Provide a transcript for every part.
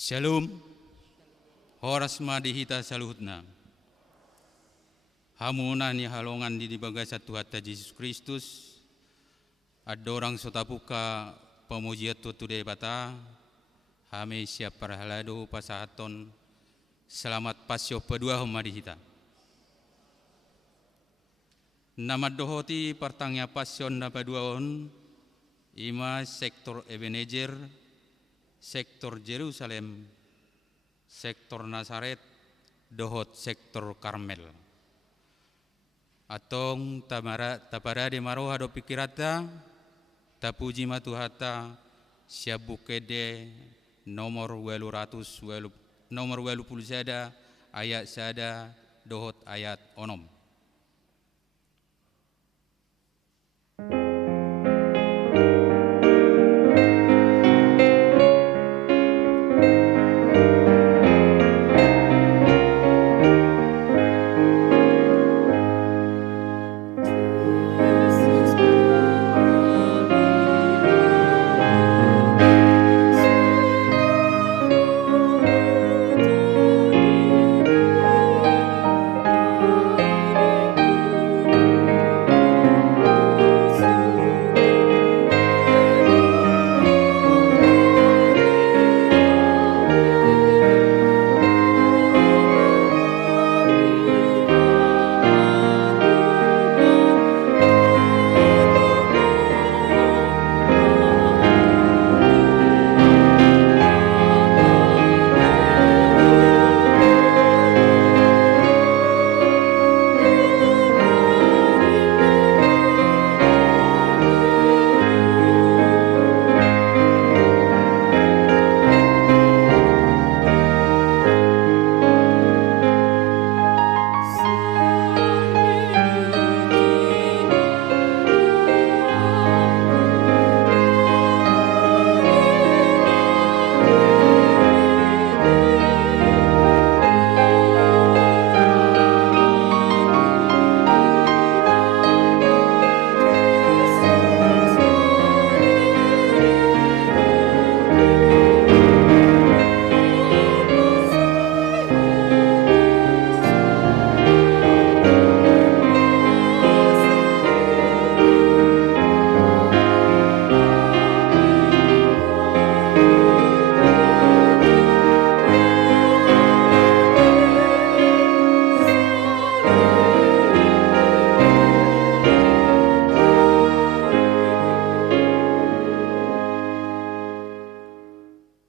Shalom, horas madihita saluhutna. Hamuna ni halongan di bagai satu hata Yesus Kristus. Adorang sotapuka pemujian tutu debata. Hame siap parhalado pasahaton. Selamat pasyo pedua madihita. Nama dohoti partangnya pasyon na paduaon. Ima sektor Ebenezer, sektor Jerusalem, sektor Nazaret, dohot sektor Karmel. Atong tapada de maroha do pikirata, tapuji matuhata, siabukede nomor welu puluh sada, ayat sada, dohot ayat onom.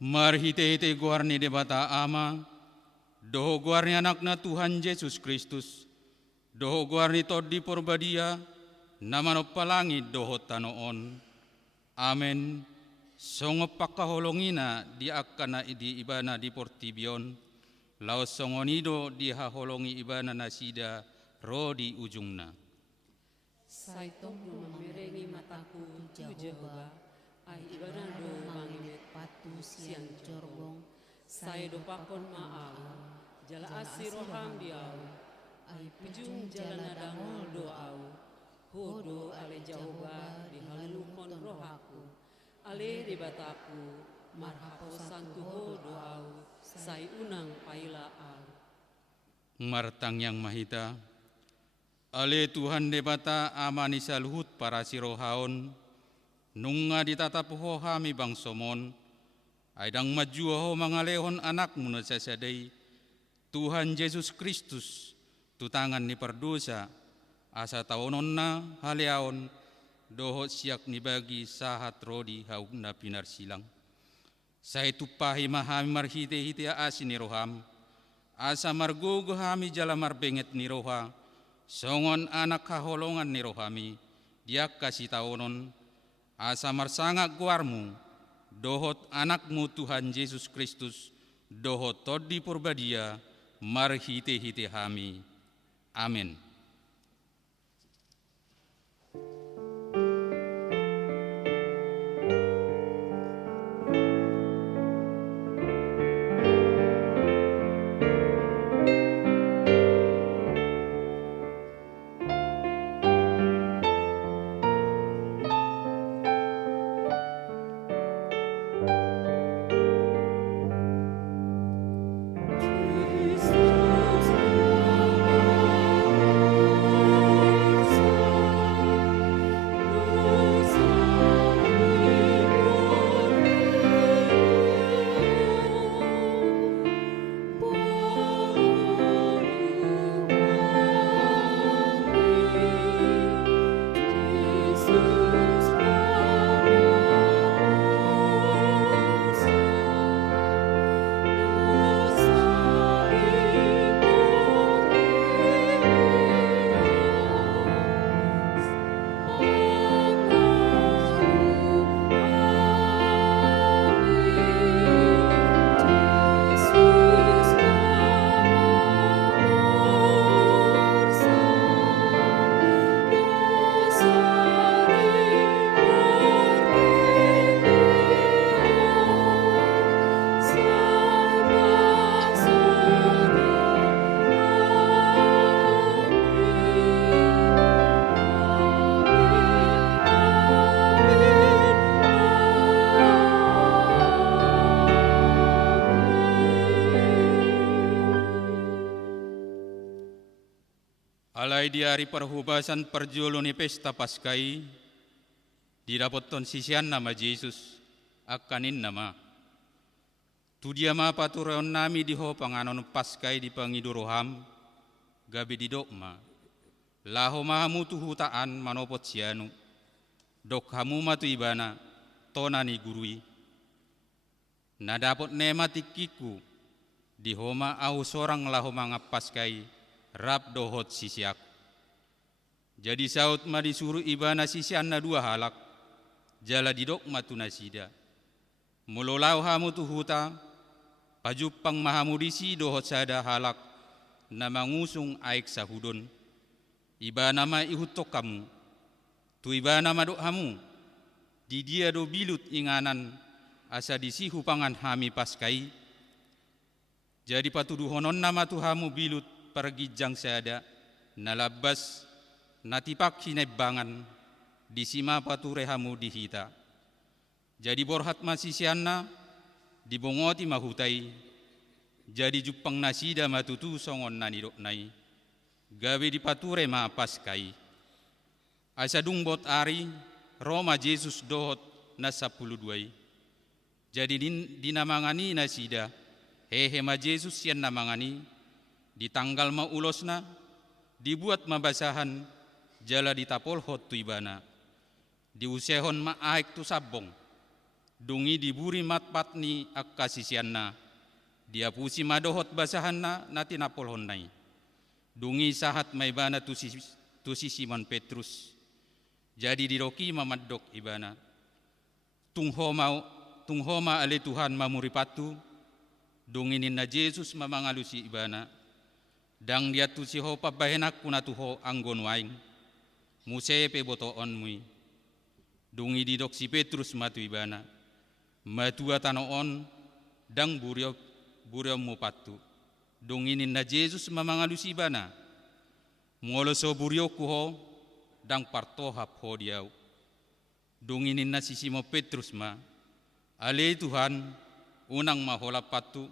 Marhite-hite guarni debata ama, doho guarni anakna Tuhan Yesus Kristus, doho guarni todi porbadia, nama no palangi doho tanoon. Amen. Songo pakaholongina di akana di ibana di portibion, laos songonido di haholongi ibana nasida ro di ujungna. Saitong memerengi mataku tu Jehova, ai ibana do mangimet patu siang corbong, saya do pakon maau, jala asi roham diau, ai pujung jalan adangol doau, hodo ale Jehova di halukon rohaku, ale di bataku, marhapo santu ho doau, sai unang paila au. Martang yang mahita, ale Tuhan debata amani saluhut para sirohaon, nunga ditatap ho hami bang somon, aidang maju ho mangalehon anak muna sasadai, Tuhan Yesus Kristus, tutangan ni perdosa, asa taonon na haleaon, dohot siak ni bagi sahat rodi hauna pinar silang. Saya tupahi mahami marhite-hite asin ni roham, asa margogo hami jala marbenget ni roha, songon anak kaholongan ni rohami, dia kasih taonon, asa marsangak guarmu, dohot anakmu Tuhan Yesus Kristus, dohot todi purbadia, marhite-hite hami. Amin. Alai di hari perhubasan perjuluni pesta Paskai, didapoton sisian nama Yesus akanin nama. Tu dia ma patureon nami diho panganon Paskai di pangiduroham, gabi di dokma. Laho mahamu tu hutaan manopot sianu, dok hamu matu ibana, tonani gurui. Nadapot nema tikiku, di homa au sorang laho mga Paskai, rap dohot sisiak. Jadi saut ma disuruh ibana sisian na dua halak, jala didok matu nasida. Mulolau hamu tu huta, pajupang mahamudisi dohot sada halak, na mangusung aik sahudon. Ibana ma ihutok kamu, tu ibana ma dok hamu, di dia do bilut inganan, asa disihu pangan hami Paskai. Jadi patuduhonon nama tu hamu bilut pergi jang sada, nalabas, natipak hinebangan, disima pature hamu dihita. Jadi borhat masisianna, dibongoti mahutai, jadi jupang nasida matutu songon nanidok nai. Gawe dipature ma Paskai. Asa dungbot ari, Roma Yesus dohot na 12. Jadi dinamangani nasida, hehe ma Yesus yan namangani, di tanggal maulosna, dibuat mabasahan, jala ditapol hot tu ibana. Diusehon maaik tu sabong, dungi diburi matpatni akkasisianna, dia pusi madohot basahanna nati napol honnai. Dungi sahat maibana tu si Simon Petrus. Jadi diroki mamadok ibana. Tunghoma ale Tuhan mamuripatu, dunginin na Yesus mamangalusi ibana. Dang dia tu si ho pabahenak kuna tuho anggon waing. Musepe botoon mui. Dungi didok si Petrus matu ibana. Matua tanoon dang buryom mupatu. Dunginin na Yesus mamangalusi ibana. Ngoloso buryoku ho dang partohap ho diaw. Dunginin na si Simon Petrus ma. Ale Tuhan unang maholap patu.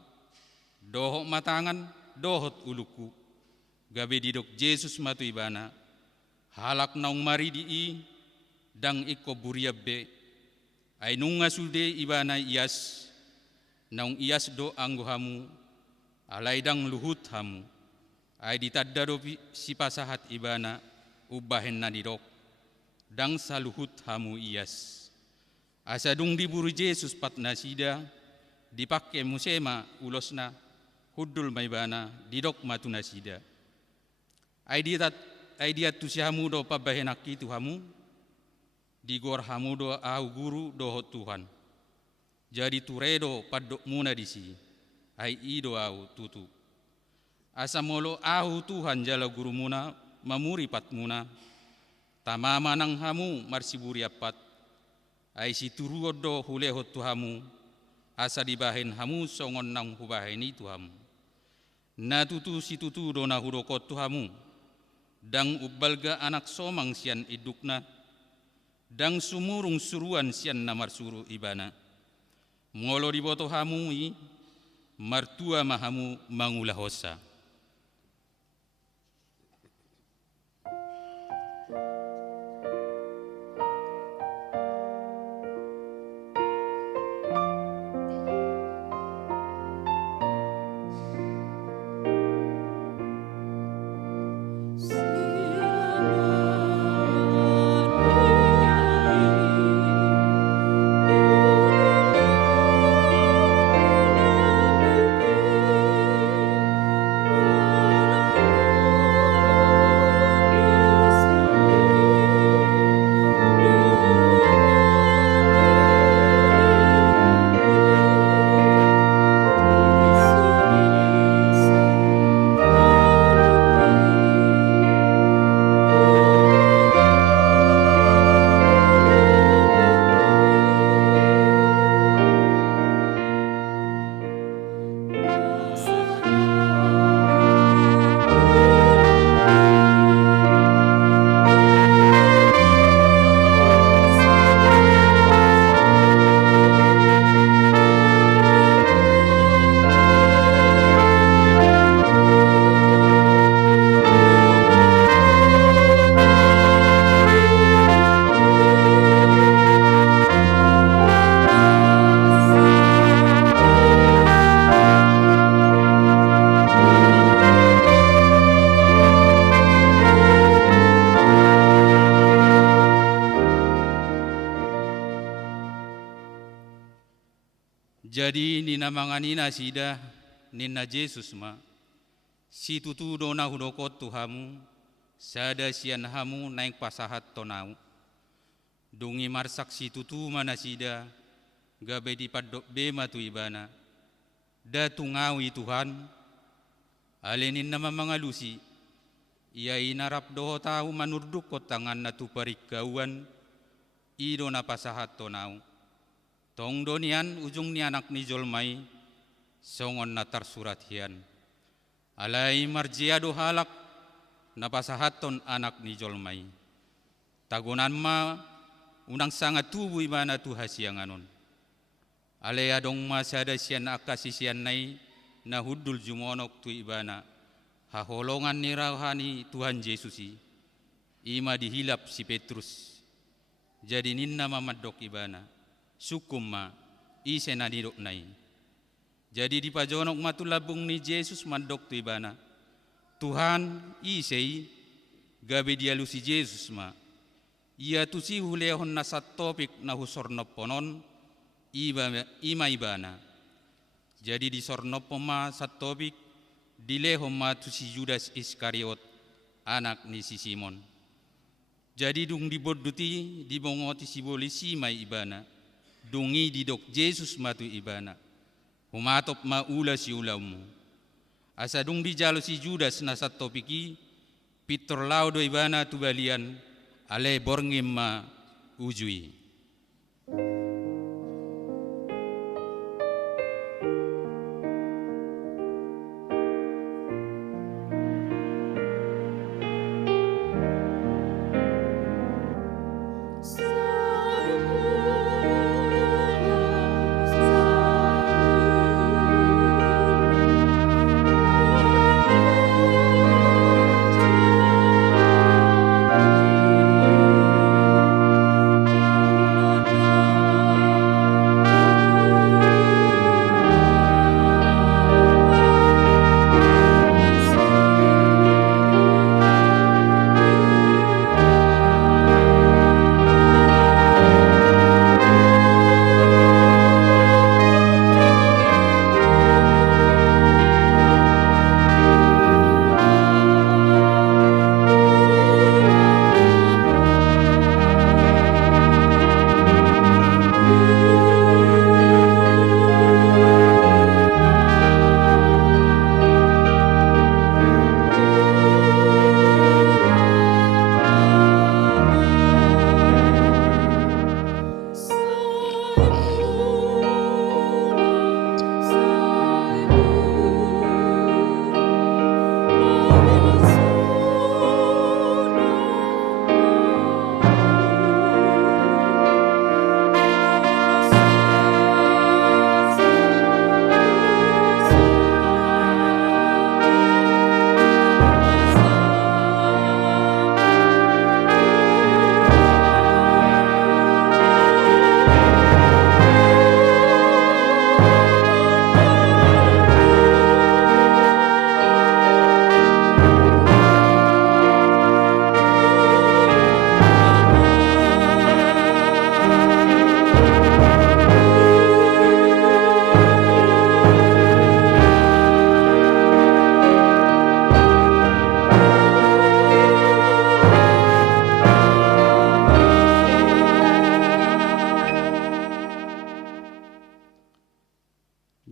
Dohok matangan dohot uluku. Gabe didok Yesus matu ibana. Halak naung maridii dang iko buryabbe. Ay nunga sude ibana ias. Naung ias do anggohamu. Alay dang luhut hamu. Ay ditadado si pasahat ibana. Ubahen na didok. Dang sa luhut hamu ias. Asa dung diburu Yesus pat nasida. Dipake musema ulosna. Hudul maibana didok matu nasida. Ay diat tu si hamu do pabahenak itu hamu. Digor hamu do au guru dohot Tuhan. Jadi turedo padok muna disi. Ai ido au tutu. Asa molo au Tuhan jala guru muna mamuri pat muna. Tamama nang hamu marsiburi apat. Ai si turuod do hulehot tu hamu. Asa dibahen hamu songon nang hubahen itu hamu. Na tutu si tutu do na hudokot tu hamu. Dang ubalga anak somang sian idukna. Dang sumurung suruan sian namar suru ibana. Ngolo di boto hamu i. Martua mahamu mangulahosa. Jadi nina manganina sida nina Jesus ma si tutu dona hudokot tuhamu sada sian hamu naik pasahat tonau dungi marsak si tutu mana sida gabe di padok bema tu ibana da tungawi Tuhan alenin nama mangalusi ia inarap doho tahu manurduk ko tangan na tu parikauan ido na pasahat tonau tong donian ujung ni anak ni jolmai songon na tarsurat hian alai marjiado halak na pasahaton anak ni jolmai tagunan ma unang sangat tubuh ibana tu hasianganon alai adong ma sada sian akasi sian nai na hudul jumonok tu ibana haholongan ni rauhani Tuhan Yesusi ima dihilap si Petrus jadi ninna mamadok ibana sukum ma ise na didok nai jadi di pajonok matu labung ni Yesus mandok tu ibana Tuhan isei gabe dialusi Yesus ma ia tu si hulehon na sat topik na husornoponon ima ibana jadi di sornopo ma sat topik dilehom ma tu si Judas Iskariot anak ni si Simon jadi dung diboduti dibongoti si bolisi mai ibana dungi didok Yesus matu ibana humatop ma ula si ulamu asa dung dijalo si Judas na sat topiki pitor laudo ibana tu balian ale borngim ma ujui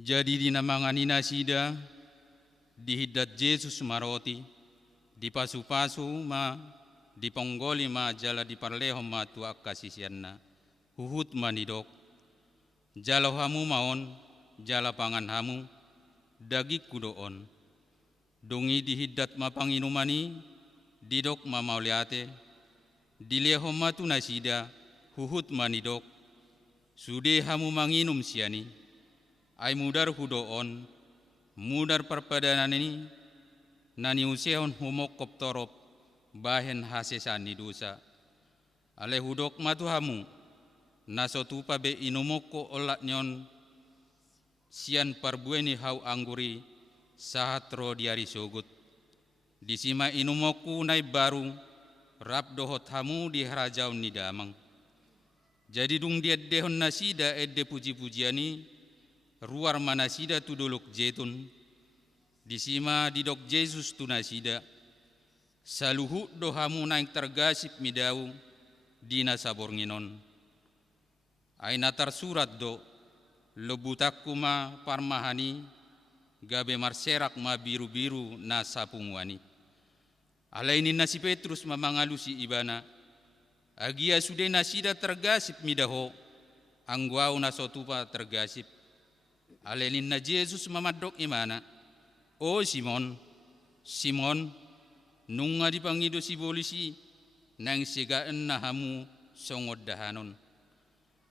Jadi dinamanganina sida dihidat Yesus maroti dipasu-pasu ma diponggoli ma jala diparleho ma tu akasisianna huhut manidok jala hamu maon jala pangan hamu dagik kudoon dungi dihidat ma panginumani didok ma mauliate dileho ma tu nasida huhut manidok sude hamu manginum siani ai mudar hudoon mudar perpadanan ini nani useon humok koptorop bahen hasesan ni dosa ale hudok matu hamu nasotupa be inumoko olat nyon sian parbueni hau angguri sahatro diari sogut disima inumoku nai baru rap dohot hamu di harajaun ni damang jadi dung dia dehon nasida edde puji-pujiani ruar manasida tu dolok jetun, disima didok Yesus tu nasida, saluhu do hamu naik tergasip midau, dina sabornginon. Aina tersurat do, lebutakku ma parmahani, gabe marserak ma biru-biru na sapungwani. Alainin nasi Petrus mamangalusi ibana, agia sudah nasida tergasip midaho, angguau na sotupa tergasip. Alainin na Yesus mamadok imana, o Simon, Simon, nunga dipangido si polisi, nang sigaan na hamu songod dahanon.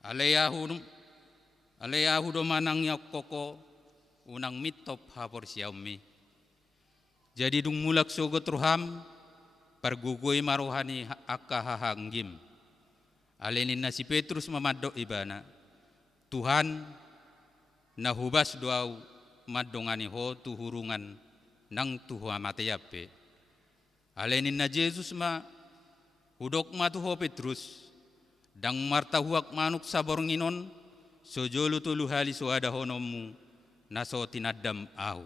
Alayahu do manang koko, unang mitop hapor siyaumi. Jadi dung mulak sogot ruham, pergugoy maruhani akka hahanggim. Alenin na si Petrus mamadok ibana, Tuhan nahubas doau madongani ho tuhurungan nang tuha matayape. Alenin na Yesus ma hudok matuho Petrus, dang martahuak manuk sabornginon, sojolo tulu hali soada honomu naso tinadam au.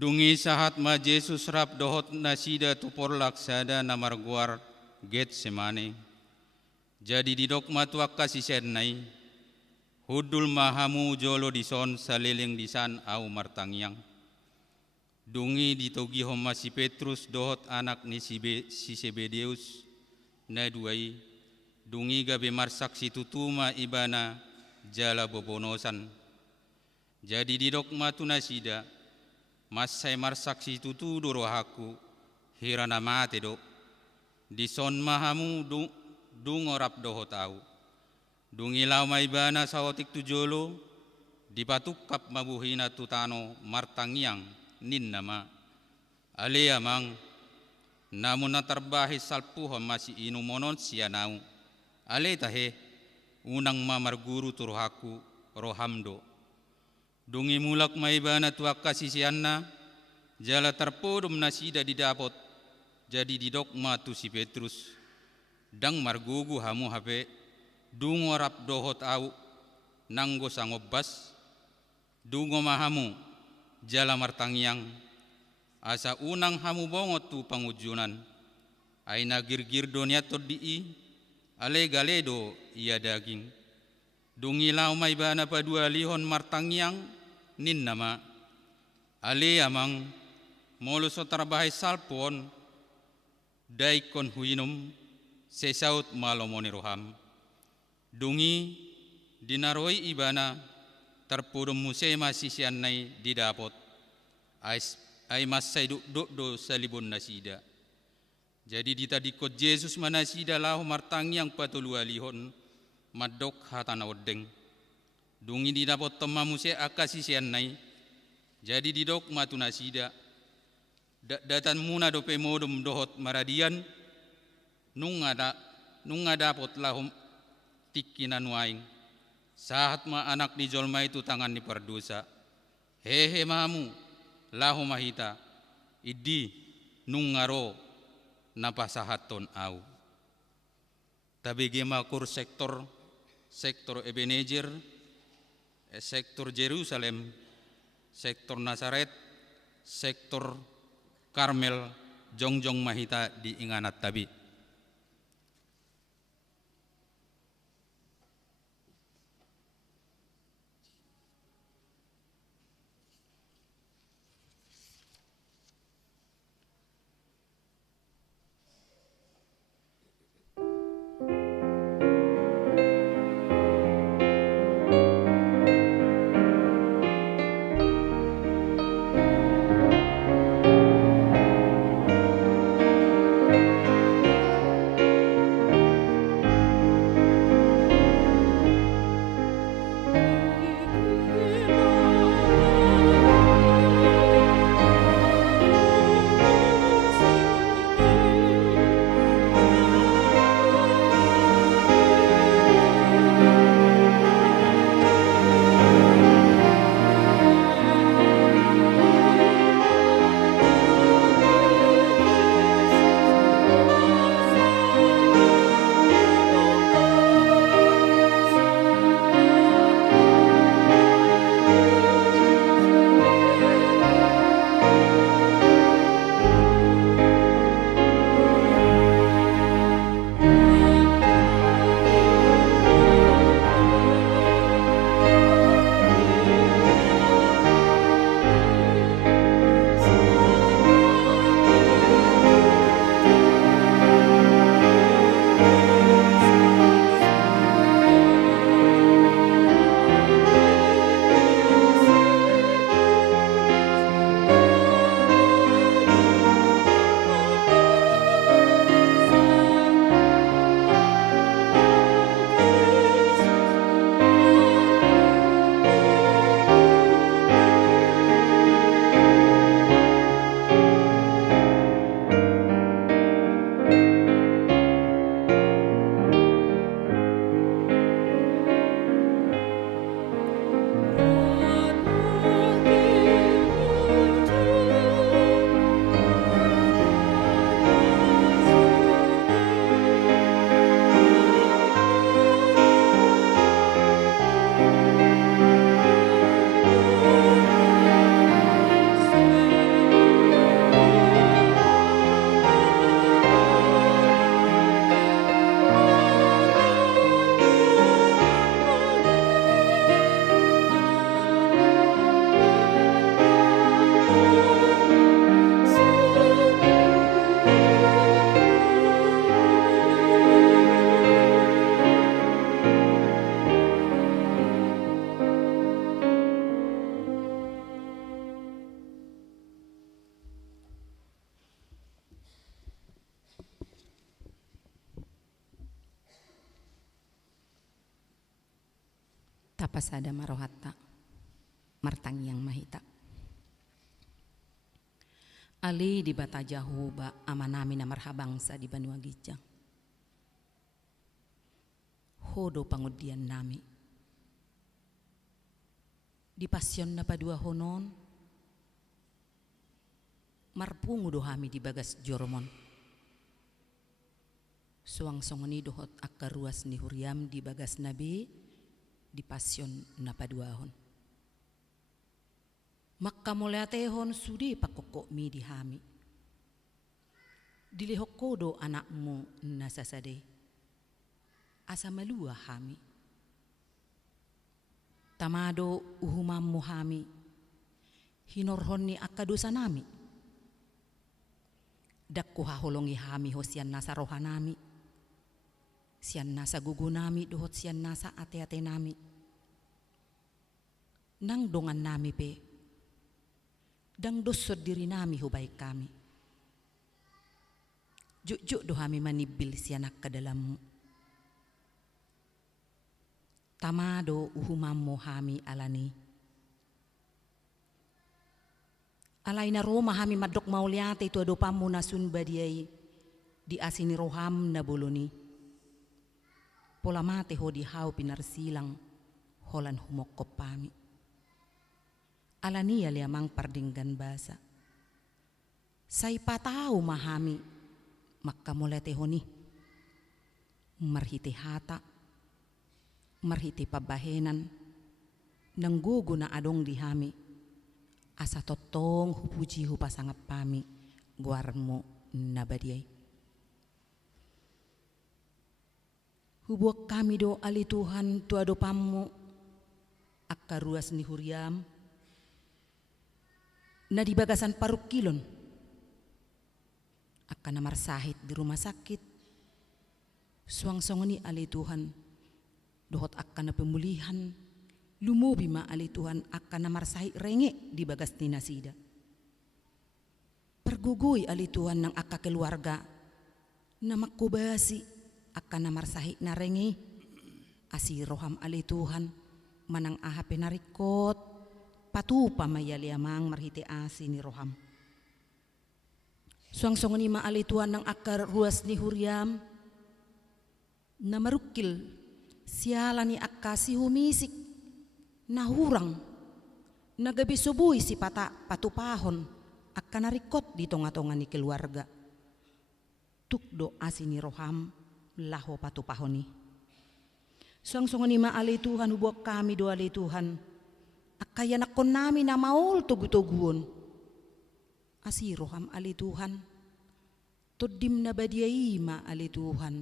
Dungi sahat ma Jesus rap dohot nasida tupor laksada namarguar Getsemane. Jadi didok matuak kasih senai, hudul mahamu jolo dison saliling disan au martangyang. Dungi ditogi homa si Petrus dohot anak ni si Zebedeus na duai. Dungi gabe marsak si tutuma ibana jala bobonosan. Jadi didok matu nasida, mas saya marsak si tutu dorohaku hirana mate do. Dison mahamu dungorap doho tau. Dungilaw maibana sawotik tujolo, dipatukap mabuhina tutano martangyang nin nama. Aliamang, namun natarbahis salpuhon masih inumonon siyanau. Ale tahe, unang mamarguru turuhaku rohamdo. Dungi mulak maibana tuak kasisianna, jala terpodum nasida didapot, jadi didokma tu si Petrus. Dang margugu hamu hape, dungo rap dohot au, nanggo sangobas, dungo mahamu, jala martangyang, asa unang hamu bongot tu pangujunan, aina girgir doniatot dii, ale galedo ia daging. Dungi lau maibana padua lihon martangyang, nin nama, ale amang, moluso trabahay salpon, daikon huinum, sesaut malomoni roham. Dungi dinaroi ibana, terpudum musema sisian nai didapot, ay masay do salibon nasida. Jadi ditadikot Yesus manasida lahu martang yang patulualihon, madok hatana odeng. Dungi didapot tema muse akasisian nai, jadi didok matunasida. Datan muna dope modum dohot maradian, nunga dapot lahum tikinan waing. Saat ma anak di jolma itu tangan ni perdosa. Hehe mamu, lahu mahita, idi nungaro napasahaton au. Tabi makur sektor Ebenezer, sektor Jerusalem, sektor Nazaret, sektor Karmel, jongjong mahita di inganat tabi. Tapasada marohata, martang yang mahita. Ali di bata jahuba amanami na marhabangsa di Banua Gijang. Hodo pangudian nami. Di pasyon na padua honon, marpungu dohami di bagas joromon. Suang songoni dohot akaruas ni huriam di bagas nabi, di pasyon na paduahon. Makka moleatehon sudi pakoko mi di hami. Dilihokodo anakmu nasasade. Asa malua hami. Tamado uhumammu hami. Hinorhon ni akadosa nami. Dakku haholongi hami ho sian nasa rohanami, sian nasa gugunami dohot sian nasa ate-ate nami. Nang dongan nami pe, dang dosod diri nami hubay kami. Juk do hami manibil sianak ke dalammu. Tamado uhumammo hami alani. Alay na Roma hami madok mauliate itu adopamu nasun badiay di asini roham na boloni. Pola mate ho di hau pinarsilang holan humokop pami. Alani aliamang pardinggan basa. Say patau mahami makka mulete honi. Marhite hata, marhite pabahenan, nanggugo na adong di hami. Asa totong hupuji hupasangap pami guarmo nabadiay. Hubuak kami do ali Tuhan tu adopamu akka ruas ni huriam na di bagasan parukilon akka namar sahit di rumah sakit suang-songoni ali Tuhan dohot akka na pemulihan lumubi ma ali Tuhan akan namar sahit renge di bagas ni nasida. Pergugui ali Tuhan nang akka keluarga na makubasi akan namar sahit na renge asi roham ali Tuhan manang aha penarikot patupa mayaliamang marhite asi ni roham. Suang-songoni ma ali Tuhan nang akka ruas ni huriam na marukil siala ni akka si humisik nahurang nagabi subuhi si patupahon akan narikot di tonga-tonga ni keluarga tukdo asini roham laho patupahon ni suang-suang ni maali Tuhan hubuak kami do ali Tuhan akaya nakon nami na maul tugu-tuguon asi roham ali Tuhan tuddim na badiai ma ali Tuhan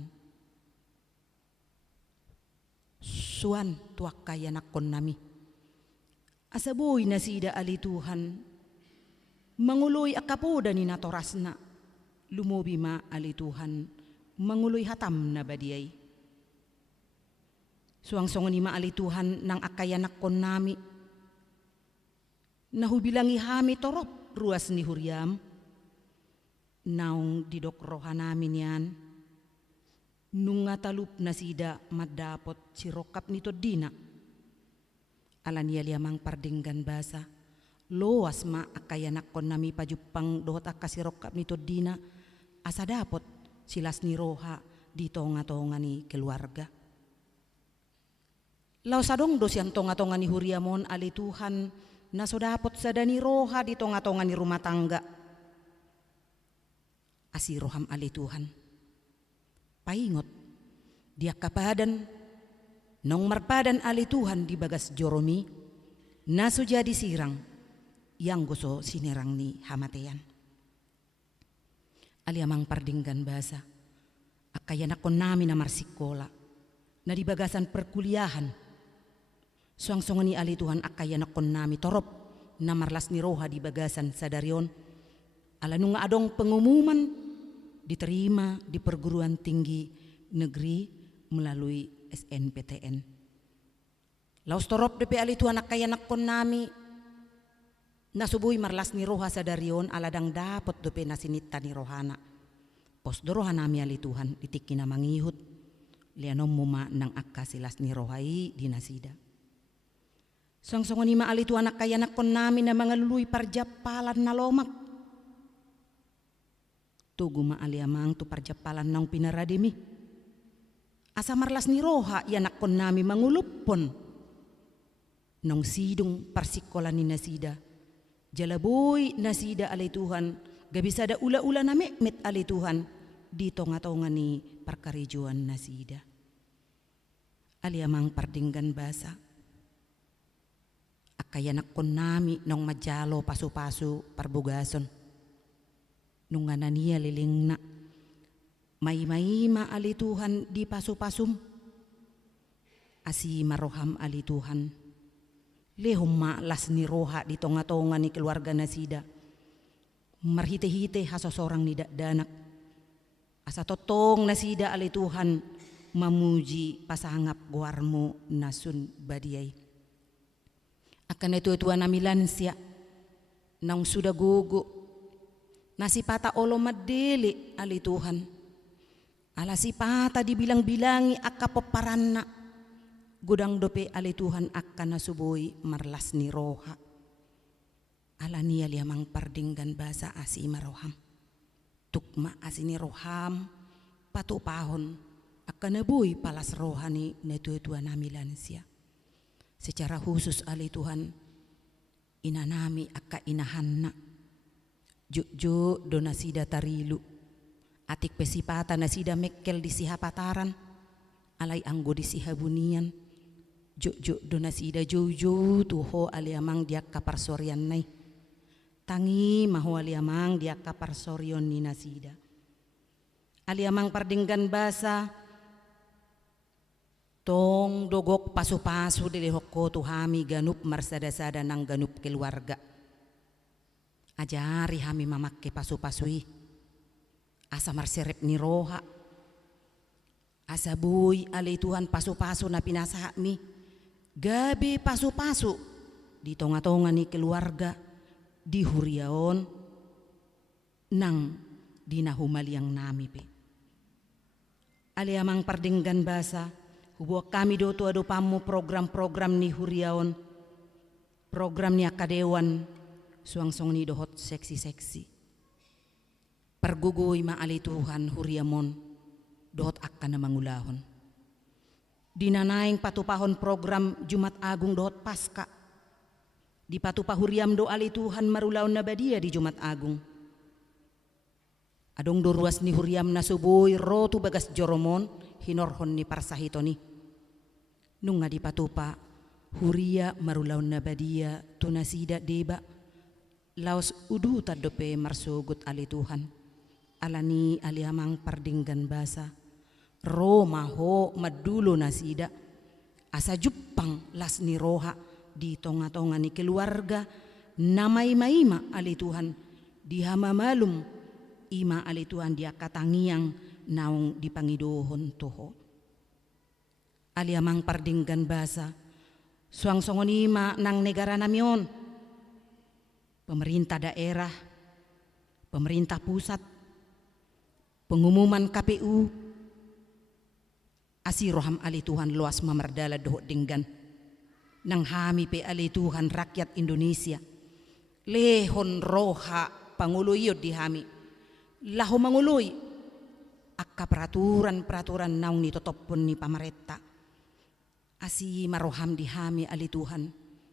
suan tuak kaya nakon nami. Asaboy na sida ali Tuhan, manguloy akapoda ni natorasna, lumobi ma ali Tuhan, manguloy hatam na badiyay. Suang-songon ni ma ali Tuhan nang akayanak kon nami, nahubilangi hami torop ruas ni huriam, naong didok roha namin yan, nung ngatalup na sida madapot sirokap nito dina, alania liamang pardinggan basa loas ma akayanak kon nami pajupang dohot akasirokap nito dina asa dapot silas ni roha di tonga-tonga ni keluarga. Lau sadong dosian tonga-tonga ni huriamon ali Tuhan na so dapot sadani roha di tonga-tonga ni rumah tangga. Asi roham ali Tuhan. Paingot dia kapadan nong marpadan ali Tuhan di bagas joromi naso jadi sirang yang goso sinerang ni hamatean. Ali amang pardinggan basa akayanak kon nami na marsikola na di bagasan perkuliahan suang-songon ni ali Tuhan akayanak kon nami torop na marlas ni roha di bagasan sadarion ala nung adong pengumuman diterima di perguruan tinggi negeri melalui SNPTN. Laus torop depe ali Tuhan akayanak kon nami nasubuhi marlas ni roha sadarion aladang dapot depe nasinita ni rohana. Pos doroha nami ali Tuhan ditiki na mangihut lianom muma nang akka silas ni rohai di nasida. Song-songon ni ma ali Tuhan akayanak kon nami na mga luluy parjapalan na lomak. Tugu ma ali amang tu parjapalan nang pinaradimi. Asa marlas ni roha yanak kon nami mangulupon nong sidong parsikola ni nasida jalaboy nasida ali Tuhan gabisada ula-ula na met ali Tuhan di tonga-tonga ni parkarijuan nasida ali amang pardinggan basa akayanak kon nami nong majalo pasu-pasu parbugason nung anania liling na may ma ali Tuhan di pasu-pasum asi maroham ali Tuhan lehom ma las ni roha di tonga-tonga ni keluarga nasida marhite-hite haso sorang ni danak. Asa totong nasida ali Tuhan mamuji pasangap guarmo nasun badiay. Akan itu Tuhan amilan siya nang sudah gugu nasipata olo madeli ali Tuhan. Ala sipata dibilang-bilangi akka peparanna gudang dope ali Tuhan akan nasuboy marlas ni roha. Ala niya liamang pardinggan basa asi maroham. Tukma asini roham patupahon akan nabuy palas rohani netu-tuan namilan siya. Secara khusus ali Tuhan inanami akka inahanna. Jujo do nasida tarilu. Atik pesipata nasida mekkel di sihapataran. Alay anggo di sihabunian. Jujo do nasida jojo tuho aliamang diak kaparsorian nay. Tangi mahu aliamang diak kaparsorion ni nasida. Aliamang pardinggan basa. Tong dogok pasu-pasu dilihoko tuhami ganup marsada-sada nang ganup keluarga. Ajari hami mamakke pasu-pasui. Asa marserep ni roha. Asa buy alay Tuhan pasu-pasu na pinasahami. Gabi pasu-pasu di tonga-tonga ni keluarga. Di huriaon nang dinahumaliang nami pe. Aliamang pardinggan basa. Hubo kami do ado pamu program-program ni huriaon. Program ni akadewan. Suang-suang ni dohot seksi-seksi. Pergugoy maali Tuhan huriamon. Dohot akan na mangulahon. Dinanaing patupahon program Jumat Agung dohot Paska. Di patupah huriam do ali Tuhan marulaon na badia di Jumat Agung. Adong do ruas ni huriam na suboy rotu bagas joromon hinorhon ni parsahitoni. Nung nga di patupa huria marulaon na badia tunasida deba laos uduta dope marsugut ali Tuhan. Alani aliamang pardinggan basa. Roma ho madulo nasida. Asa jupang las ni roha. Di tonga-tonga ni keluarga namay-maima ali Tuhan di hamamalum ima ali Tuhan dia katangiang naung dipangidohon toho. Aliamang pardinggan basa suang-songon ima nang negara namion pemerintah daerah, pemerintah pusat, pengumuman KPU asiroham ali Tuhan luas mamardala dohot dinggan. Nang hami pe ali Tuhan rakyat Indonesia. Lehon roha panguluyod di hami. Laho manguloy. Akka peraturan-peraturan naung ni totopon ni pamaretta. Asi maroham di hami ali Tuhan.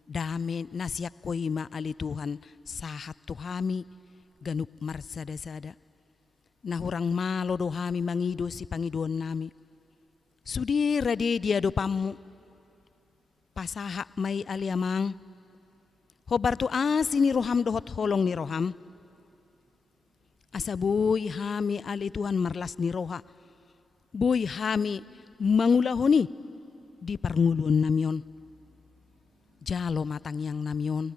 Dame nasyak koima ali Tuhan. Sahat tu hami ganup marsada-sada. Nahurang malo do hami mangido si pangiduan nami. Sudira de dia do pamu. Pasaha may aliamang. Hobar tu asi ni roham dohot holong ni roham. Asa buy hami ali Tuhan marlas ni roha. Buy hami mangulahoni di parngulun namyon. Jalo matang yang namyon.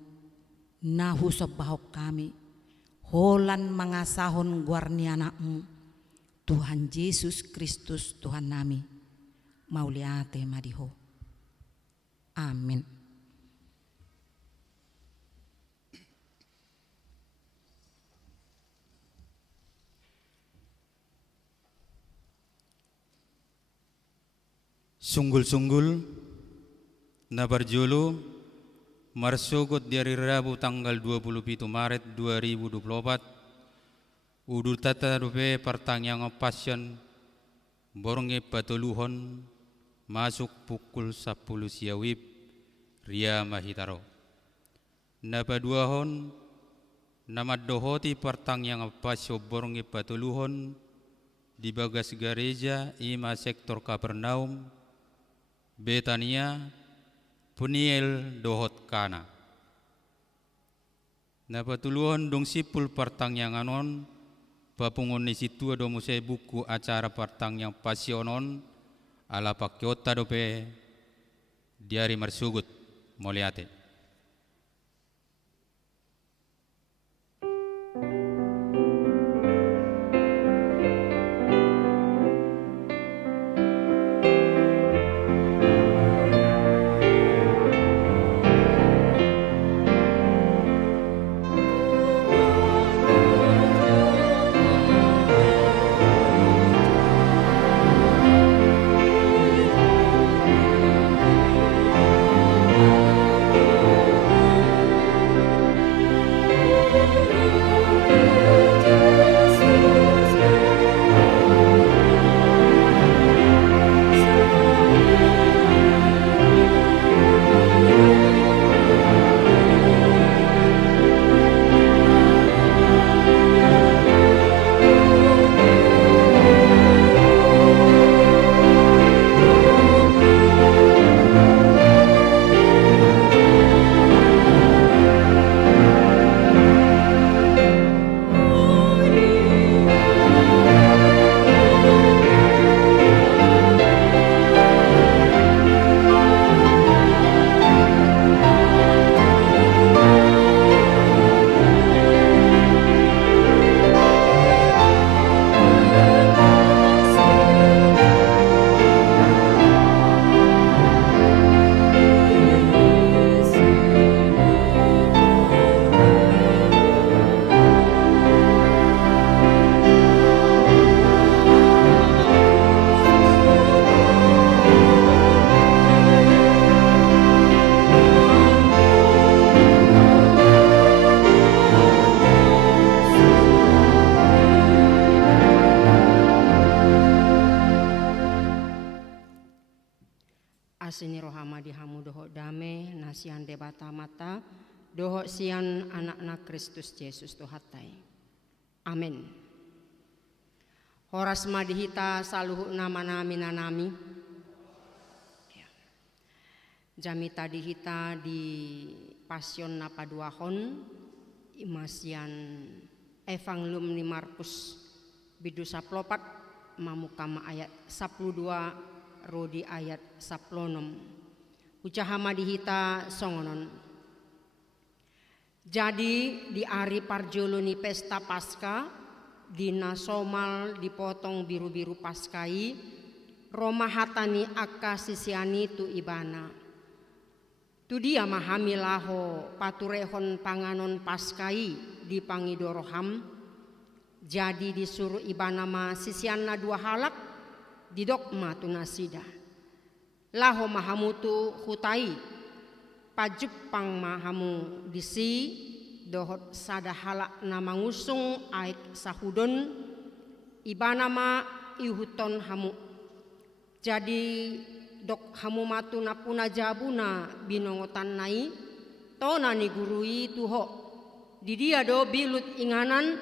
Nahusob bahok kami. Holan mangasahon guarnianakmu. Tuhan Yesus Kristus Tuhan nami. Mauliate madiho. Amin. Sunggul-sunggul na barjolo marsugot dari Rabu tanggal 27 Maret 2024 udur tata rupe pertanyaan pasien bornge patuluhon masuk pukul 10 siawib Ria Mahitaro. Napaduahon namadohoti pertanyaan pasio bornge patuluhon di bagas gereja ima sektor Kapernaum Betania Puniel dohot kana. Napatuluhan dong sipul pertangyanganon papungon ni situ do musay buku acara pertangyang pasionon ala pakyota dope diari marsugut moliate. Asini rohama dihamu doho dame nasian debata mata doho sian anak-anak Kristus Yesus Tuhatai. Amin. Horas madihita saluhu nama nami nanami. Jami tadi hita di pasion napa duahon imasian evangelium ni Markus bidu saplopat mamukama ayat 12 rodi ayat 16. Ucahama dihita songonon. Jadi di hari parjoloni pesta Paskah dina somal dipotong biru-biru paskai Roma hatani akka sisiani tu ibana. Tu dia mahami laho paturehon panganon paskai di pangidoroham. Jadi disuruh ibana ma sisianna 2 halak didok ma tunasida. Laho mahamutu hutai pajupang mahamu disi dohot sada halak na mangusung aik sahudon ibana ma ihuton hamu. Jadi dok hamu matu napuna jabuna binongotan nai tona ni gurui tuho di dia do bilut inganan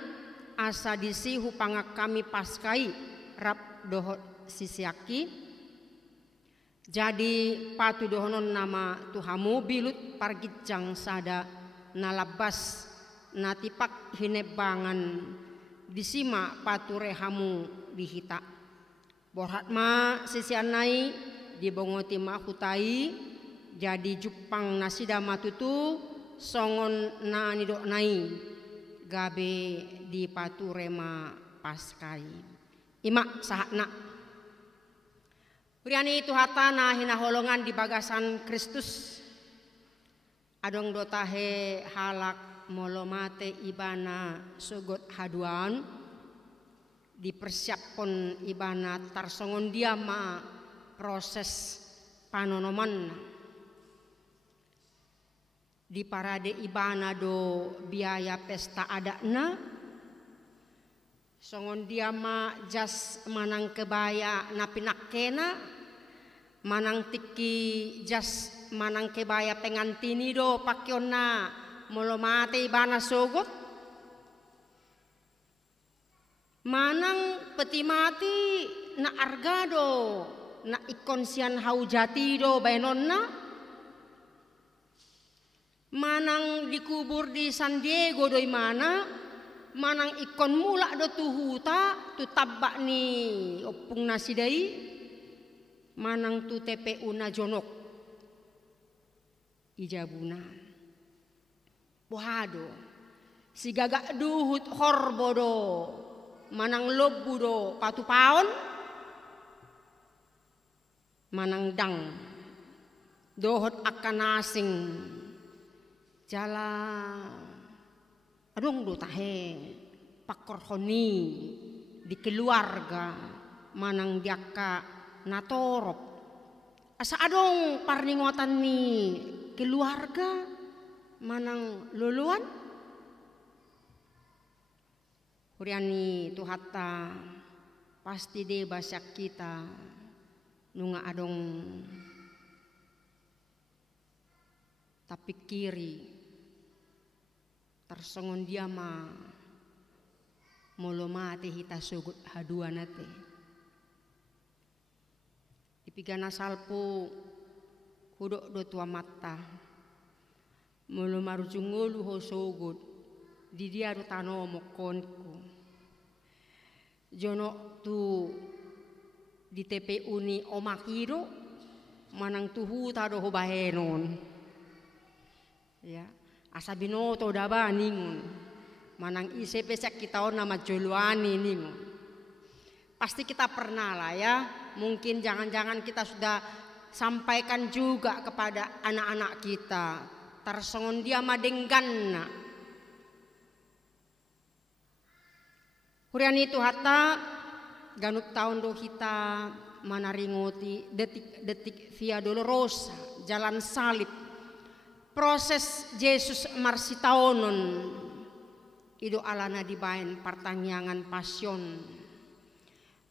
asa disi hupangak kami paskai rap dohot sisiaki. Jadi patu dohonon nama tuhamu bilut pargijang sada nalabas natipak hinebangan disima pature hamu dihita. Borhat ma sisianai dibongoti ma hutai jadi jupang nasida matutu songon na nidok nai gabe di pature ma paskai. Ima sahakna. Priani itu hatana hina holongan di bagasan Kristus. Adong dotahe halak molomate ibana sugot haduan. Dipersiapkan ibana tarsongon dia ma proses panonoman. Di parade ibana do biaya pesta adakna. Songon dia ma jas manang kebaya napinak kena. Manang tiki jas manang kebaya pengantini do pakyon na molomate ibana sogot. Manang peti mati na argado na ikonsian haujati do benon na. Manang dikubur di San Diego do imana. Manang ikon mula do tuhuta tu tabak ni opung nasidai. Manang tu TPU na jonok ijabuna bohado si gagak duhut horbodo manang lobu do patu paon manang dang dohot akan asing jala adong do tahe pakorhoni di keluarga manang diaka natorop asa adong parningotan ni keluarga manang luluan huriani tuhata pasti de basak kita nunga adong tapi kiri tersongon dia ma molomate hita sugut haduanate. Pigana salpo hudok do tua mata mulu marujungulu ho sogut di dia do tano mokonku jono tu di TPU ni omakiro manang tuhu tado ho bahenon ya asa binoto daba ningun manang ise pesak kita nama joluani ningun pasti kita pernah lah ya. Mungkin jangan-jangan kita sudah sampaikan juga kepada anak-anak kita. Tarsongon dia madengganna. Hurian itu hatta ganuk tahun do kita manaringoti detik-detik via dolorosa jalan salib. Proses Yesus marsitaonon ido alana dibaen pertanyaan passion.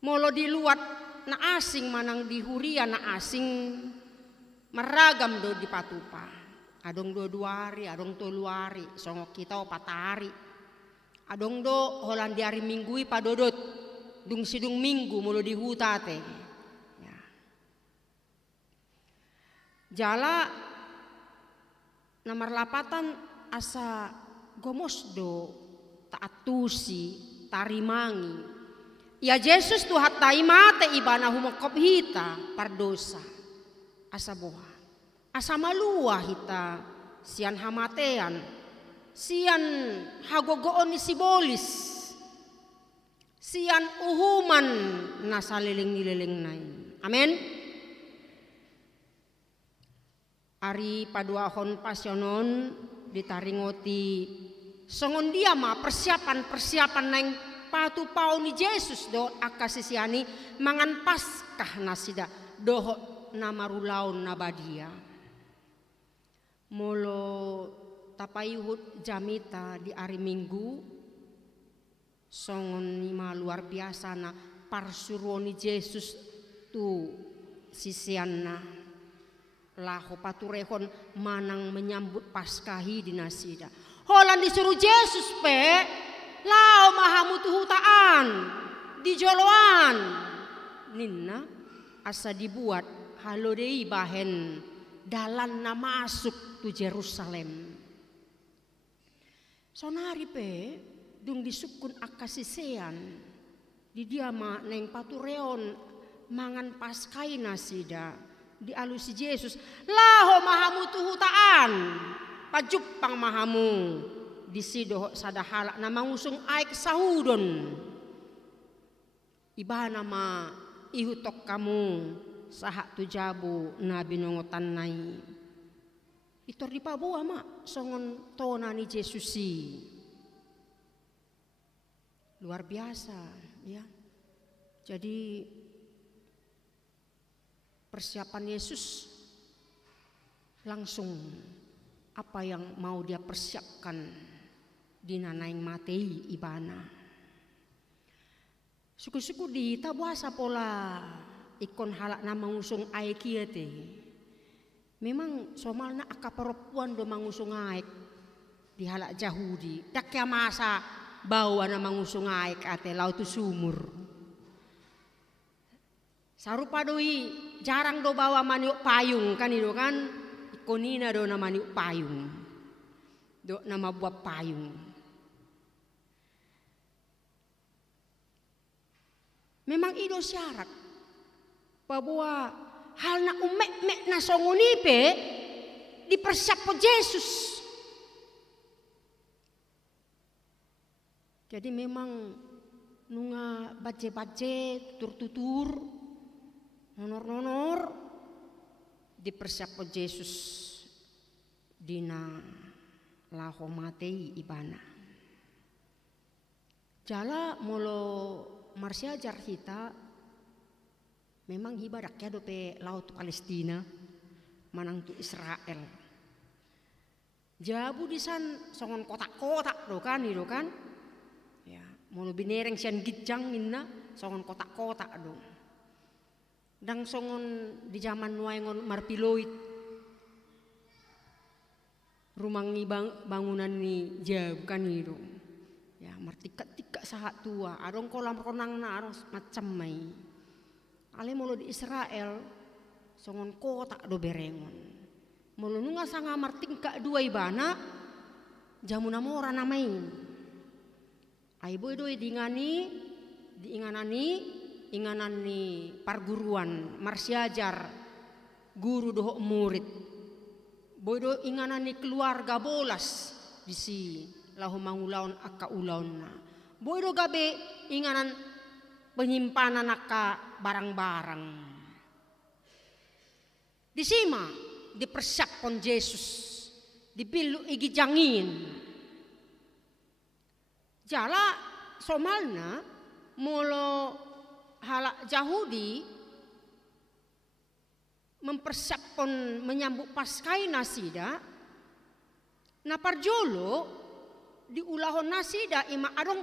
Molo diluat na asing manang dihuria na asing meragam do di patupa. Adong dua hari, adong tolu hari, songok kita 4 hari. Adong do holan di hari minggui padodot, dung sidung minggu mulu di hutate. Ya. Jala nomor 8 asa gomosdo taatusi tarimangi. Ya Yesus tu hatai mate ibana humokop hita pardosa. Asa boha. Asa malua hita sian hamatean. Sian hagogoon ni sibolis. Sian uhuman nasa liling-nililing nai. Amen. Ari paduahon pasyonon ditaringoti songon dia ma persiapan neng patu pau ni Yesus do akasisiani mangan Paskah nasida doho namarulaun nabadia. Molo tapayuhut jamita di hari Minggu songon nima luar biasa na parsuruoni Yesus tu sisianna laho paturehon manang menyambut Paskahi di nasida. Holan disuruh Yesus pe lao mahamu tuhutaan di joloan ninna asa dibuat halodei bahen dalan na masuk tu Jerusalem. Sonari pe dung disukun akasisean di dia ma neng patureon mangan Paskai nasida di alusi Yesus laho mahamu tuhutaan pajupang mahamu disido sadahala na mangusung aik sahudon iba nama ihutok kamu sahak tujabu na binongotan nai itor di pabuah ma songon tona ni Yesusi luar biasa ya. Jadi persiapan Yesus langsung apa yang mau dia persiapkan di nanaing matei ibana. Suku-suku di tabuasa pola ikon halak na mangusung aek kieu teh. Memang somalna akaperempuan do mangusung aek di halak Yahudi. Dak ya masa bawa na mangusung aek ate laut sumur. Sarupa doi jarang do bawa maniuk payung kan itu kan. Ikonina do na maniuk payung. Do nama buat payung. Memang ido syarat bahwa hal na umek-mek na songonipe dipersiap po Yesus. Jadi memang nunga bace-bace tutur-tutur nonor-nonor dipersiap po Yesus dina laho matei ibana. Jala molo Marsya jar kita memang hibadak ya dope laut Palestina manang tu Israel. Jabu disan songon kotak-kotak do kan itu kan. Ya, mulu binereng sian gijang inna songon kotak-kotak do. Dang songon di zaman nuaingon marpiloid. Rumangi bangunan ni jabu kan itu. Ya, martika-tika sahat tua, adong kolam renang na adong macam mai. Ale mulu di Israel songon kotak do berengon. Mulu nunga sanga martingka dua ibana jamuna mora namai. Ai boy do inganani parguruan marsiajar guru doh murid. Boy do inganani keluarga bolas di si lahu mangulaon akka ulaon na. Boy do gabe inganan penyimpanan akka barang-barang. Disima dipersiapkan Yesus dipilu igi jangin. Jala somalna molo halak Yahudi mempersiapkan menyambut Paskai nasida na parjolo di ulahon nasida ima adong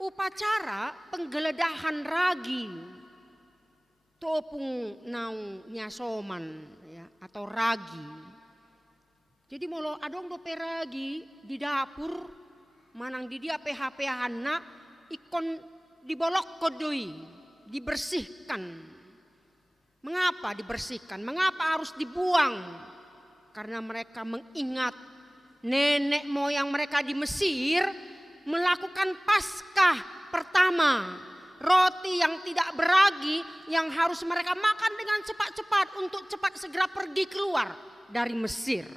upacara penggeledahan ragi topung naung nyasoman ya, atau ragi. Jadi molo adong dope ragi di dapur manang di dia PHP-hanna ikon dibolok kodoi, dibersihkan. Mengapa dibersihkan? Mengapa harus dibuang? Karena mereka mengingat nenek moyang mereka di Mesir melakukan Paskah pertama. Roti yang tidak beragi yang harus mereka makan dengan cepat-cepat untuk cepat segera pergi keluar dari Mesir.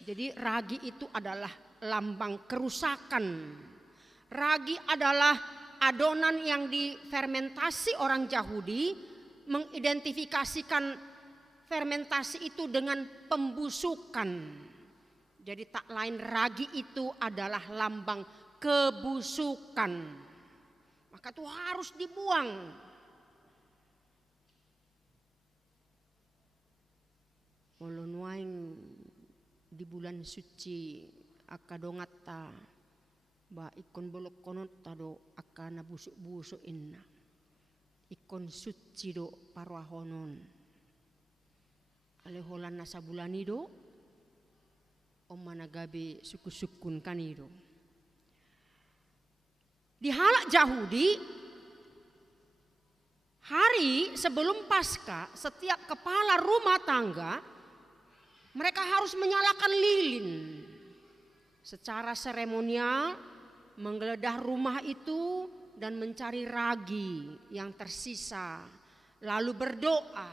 Jadi ragi itu adalah lambang kerusakan. Ragi adalah adonan yang difermentasi orang Yahudi, mengidentifikasikan fermentasi itu dengan pembusukan. Jadi tak lain ragi itu adalah lambang kebusukan. Maka itu harus dibuang. Ulun waing di bulan suci akadongata ba ikon bolok konot tado akana busuk-busuk inna. Ikon suci do parwahonon. Aleholan nasa bulan ido om managabe suku-sukun kanido. Di halak Yahudi, hari sebelum Paskah, setiap kepala rumah tangga mereka harus menyalakan lilin. Secara seremonial menggeledah rumah itu dan mencari ragi yang tersisa. Lalu berdoa.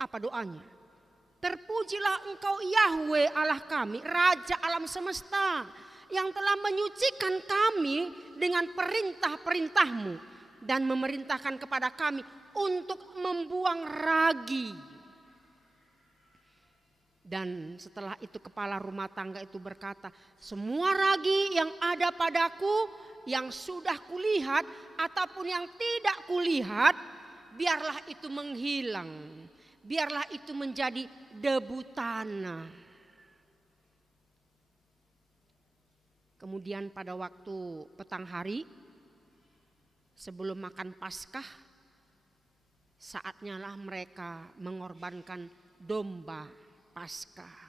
Apa doanya? Terpujilah Engkau Yahweh Allah kami, Raja alam semesta, yang telah menyucikan kami dengan perintah-perintah-Mu dan memerintahkan kepada kami untuk membuang ragi. Dan setelah itu kepala rumah tangga itu berkata, semua ragi yang ada padaku yang sudah kulihat ataupun yang tidak kulihat, biarlah itu menghilang, biarlah itu menjadi debu tanah. Kemudian pada waktu petang hari sebelum makan Paskah, saatnya lah mereka mengorbankan domba Paskah.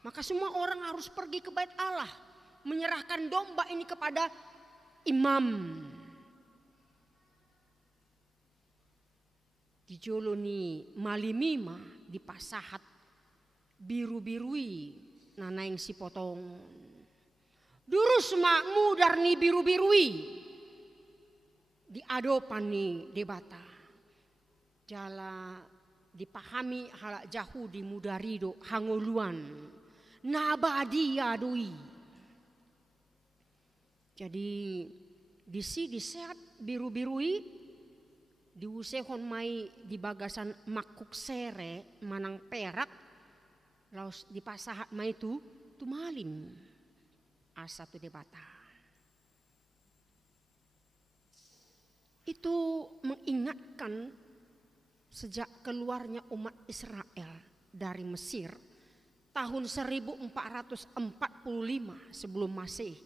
Maka semua orang harus pergi ke Bait Allah, menyerahkan domba ini kepada imam. Dijoloni malimima di pasahat biru-birui nanaing si potong. Durus mak mudar ni biru-birui di adopan ni debata. Jala dipahami halak Yahudi mudarido hangoluan nabadi adui. Jadi disi disehat biru-birui diusehon mai di bagasan makuk sere manang perak laos dipasahat mai tu malim. Asa tu debata. Itu mengingatkan sejak keluarnya umat Israel dari Mesir tahun 1445 sebelum Masehi.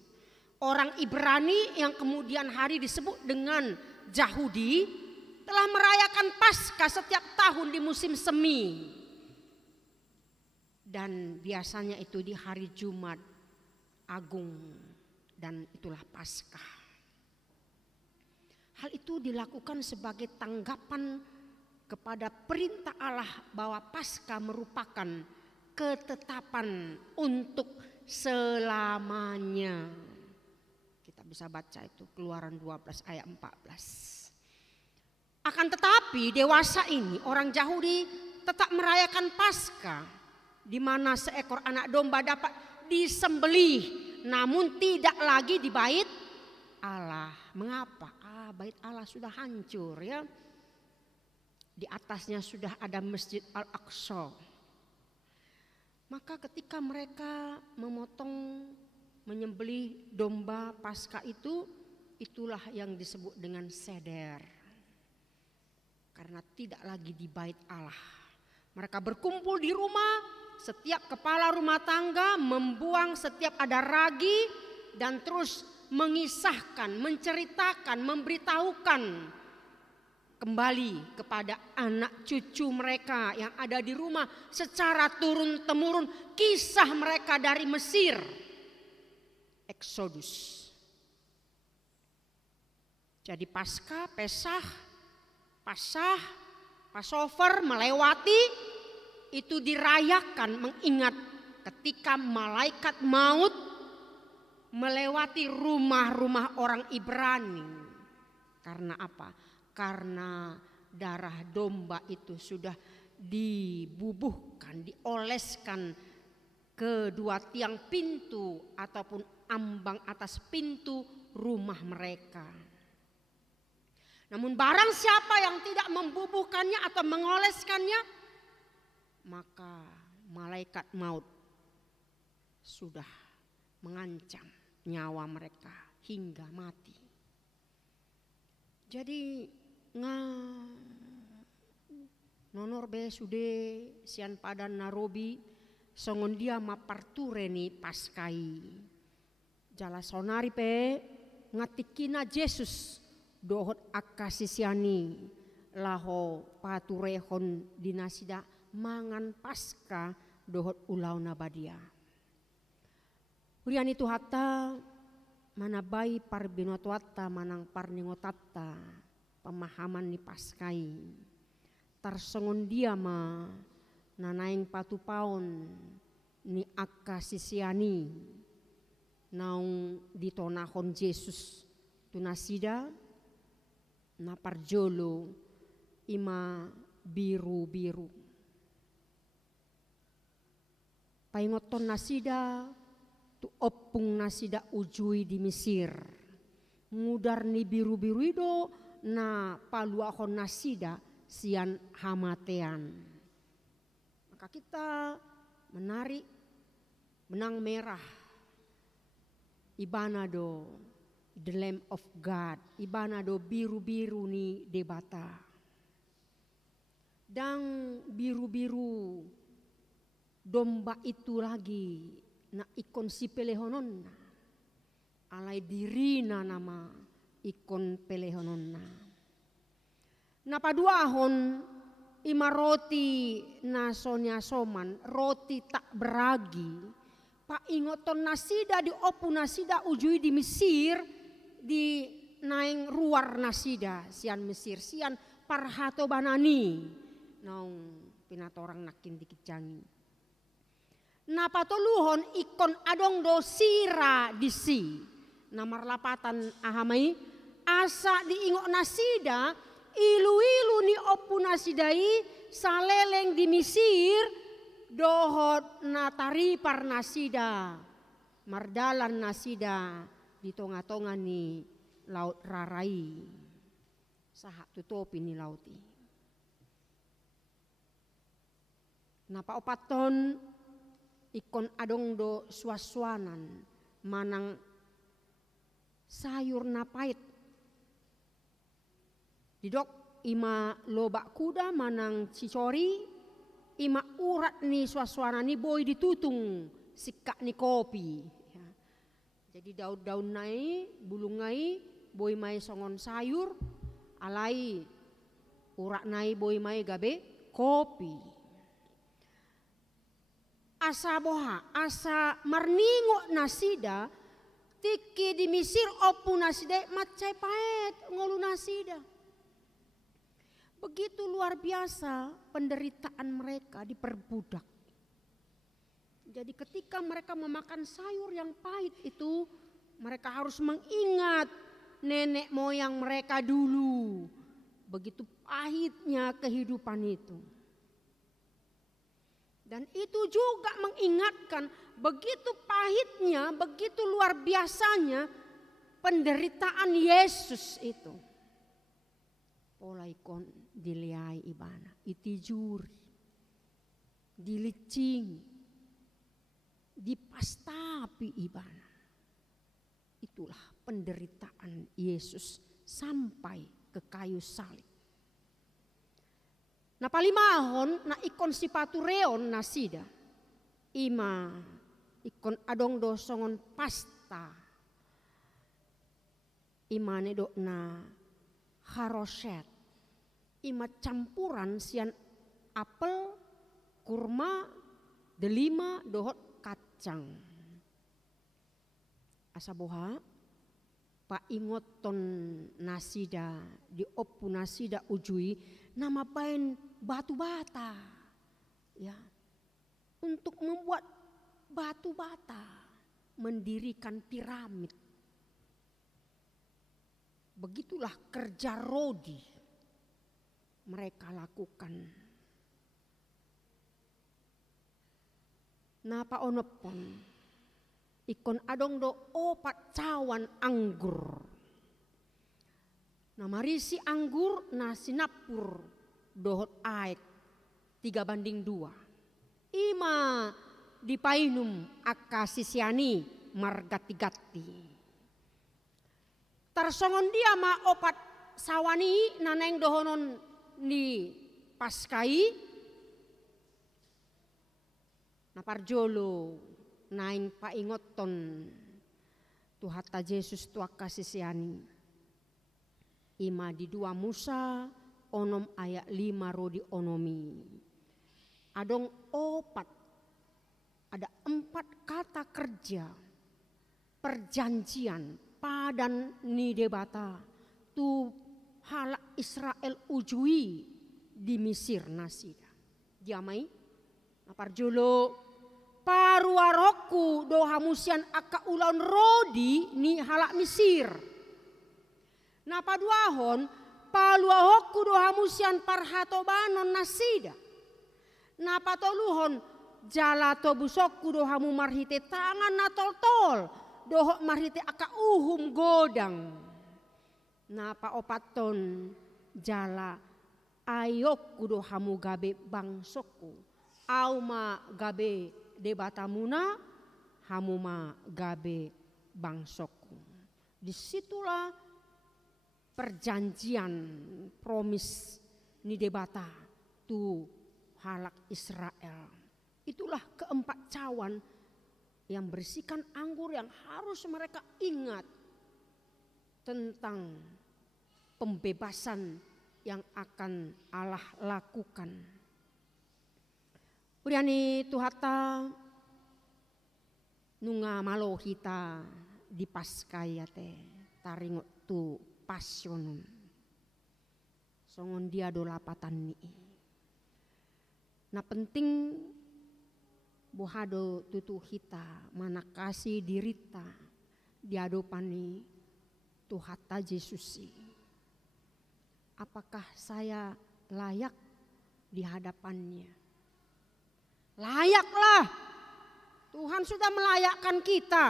Orang Ibrani yang kemudian hari disebut dengan Yahudi telah merayakan Paskah setiap tahun di musim semi. Dan biasanya itu di hari Jumat Agung dan itulah Paskah. Hal itu dilakukan sebagai tanggapan kepada perintah Allah bahwa Paskah merupakan ketetapan untuk selamanya. Kita bisa baca itu Keluaran 12 ayat 14. Akan tetapi dewasa ini orang Yahudi tetap merayakan Paskah di mana seekor anak domba dapat disembelih namun tidak lagi di bait Allah. Mengapa? Bait Allah sudah hancur ya. Di atasnya sudah ada Masjid Al-Aqsa. Maka ketika mereka menyembelih domba Paskah itu, itulah yang disebut dengan seder. Karena tidak lagi di bait Allah. Mereka berkumpul di rumah. Setiap kepala rumah tangga membuang setiap ada ragi dan terus mengisahkan, menceritakan, memberitahukan kembali kepada anak cucu mereka yang ada di rumah secara turun-temurun kisah mereka dari Mesir. Eksodus. Jadi Paskah, Pesah, Pasah, Passover melewati itu dirayakan mengingat ketika malaikat maut melewati rumah-rumah orang Ibrani. Karena apa? Karena darah domba itu sudah dibubuhkan, dioleskan kedua tiang pintu ataupun ambang atas pintu rumah mereka. Namun barang siapa yang tidak membubuhkannya atau mengoleskannya, maka malaikat maut sudah mengancam nyawa mereka hingga mati. Jadi nonor be sude sian padan narobi songon dia mapartureni paskai jala sonari pe ngatikina Yesus dohot akasisiani laho paturehon dinasida mangan Paskah dohot ulau nabadia. Urian itu hatta manabai parbinotwata manang parningotatta pemahaman ni Paskai. Tarsongon dia ma nanaing patupaon ni akasisiani naung ditonahon Yesus tunasida na parjolo ima biru-biru. Paingoton nasida tu opung nasida ujui di Mesir. Ngudar ni biru-biru itu na paluahon nasida sian hamatean. Maka kita menarik benang merah ibanado the Lamb of God, ibanado biru-biru ni debata. Dan biru-biru domba itu lagi na ikon si pelehonon na alai dirina nama ikon pelehonon na paduahon ima roti na sonya soman roti tak beragi pa ingoton nasida di opu nasida ujui di Mesir di naing ruar nasida sian Mesir sian parhato banani naung pinatorang nakin dikicangin. Napa toluhon ikon adong do sira disi namar lapatan ahamai asa diingok nasida ilu-ilu ni opu nasidai saleleng di Mesir dohot natari par nasida mardalan nasida di tonga-tonga ni laut rarai sahak tutupi ni lauti. Napa opaton ikon adong do suaswanan manang sayur napait didok ima lobak kuda manang cicori ima urat ni suaswana ni boy ditutung sikak ni kopi ya. Jadi daun-daun nai bulung nai boy mai songon sayur alai urat nai boy mai gabe kopi. Asa boha, asa marningo nasida, tiki di Mesir opu nasida macai paet ngolu nasida. Begitu luar biasa penderitaan mereka diperbudak. Jadi ketika mereka memakan sayur yang pahit itu, mereka harus mengingat nenek moyang mereka dulu. Begitu pahitnya kehidupan itu. Dan itu juga mengingatkan begitu pahitnya, begitu luar biasanya penderitaan Yesus itu. Polaikon diliai ibana, itijuri, dilicing, dipastapi ibana. Itulah penderitaan Yesus sampai ke kayu salib. Na palimahon na ikon sipatureon nasida ima ikon adong do songon pasta imane do na haroset ima campuran sian apel, kurma, delima, dohot kacang. Asa boha, pa ingoton nasida, di opu nasida ujui, nama pain batu bata. Ya, untuk membuat batu bata, mendirikan piramid. Begitulah kerja Rodi mereka lakukan. Napa onopon ikon adong do opat cawan anggur. Namarisi anggur na sinapur dohot aek 3:2. Ima dipainum akka sisiani margati-gati. Tarsongon dia ma opat sawani naneng dohonon ni paskai naparjolo naing paingoton Tuhata Yesus tuaka sisiani. Ima di 2 Musa onom ayat 5 rodi onomi. Adong opat, ada 4 kata kerja perjanjian padan ni debata tu halak Israel ujui di Mesir nasida. Diamai naparjolo paruaroku doha musian aka ulon Rodi ni halak Mesir. Napaduahon paluahoku doha musian parhatobanon nasida. Napatoluhon jalato busokku doha mu marhite tangan natol-tol. Dohok marhite aka uhum godang. Napa opaton jala ayok kudo hamu gabe bangsoku. Au ma gabe debatamuna hamu ma gabe bangsoku. Disitulah perjanjian promis ni debata tu halak Israel. Itulah keempat cawan yang berisikan anggur yang harus mereka ingat tentang pembebasan yang akan Allah lakukan. Uriani Tuhata nunga malo hita di paskaya te taringot tu pasionun. Songon dia dolapatan ni. Nah penting bohado tutu hita manakasi dirita diadopani Tuhata Yesusi. Apakah saya layak di hadapannya? Layaklah. Tuhan sudah melayakkan kita.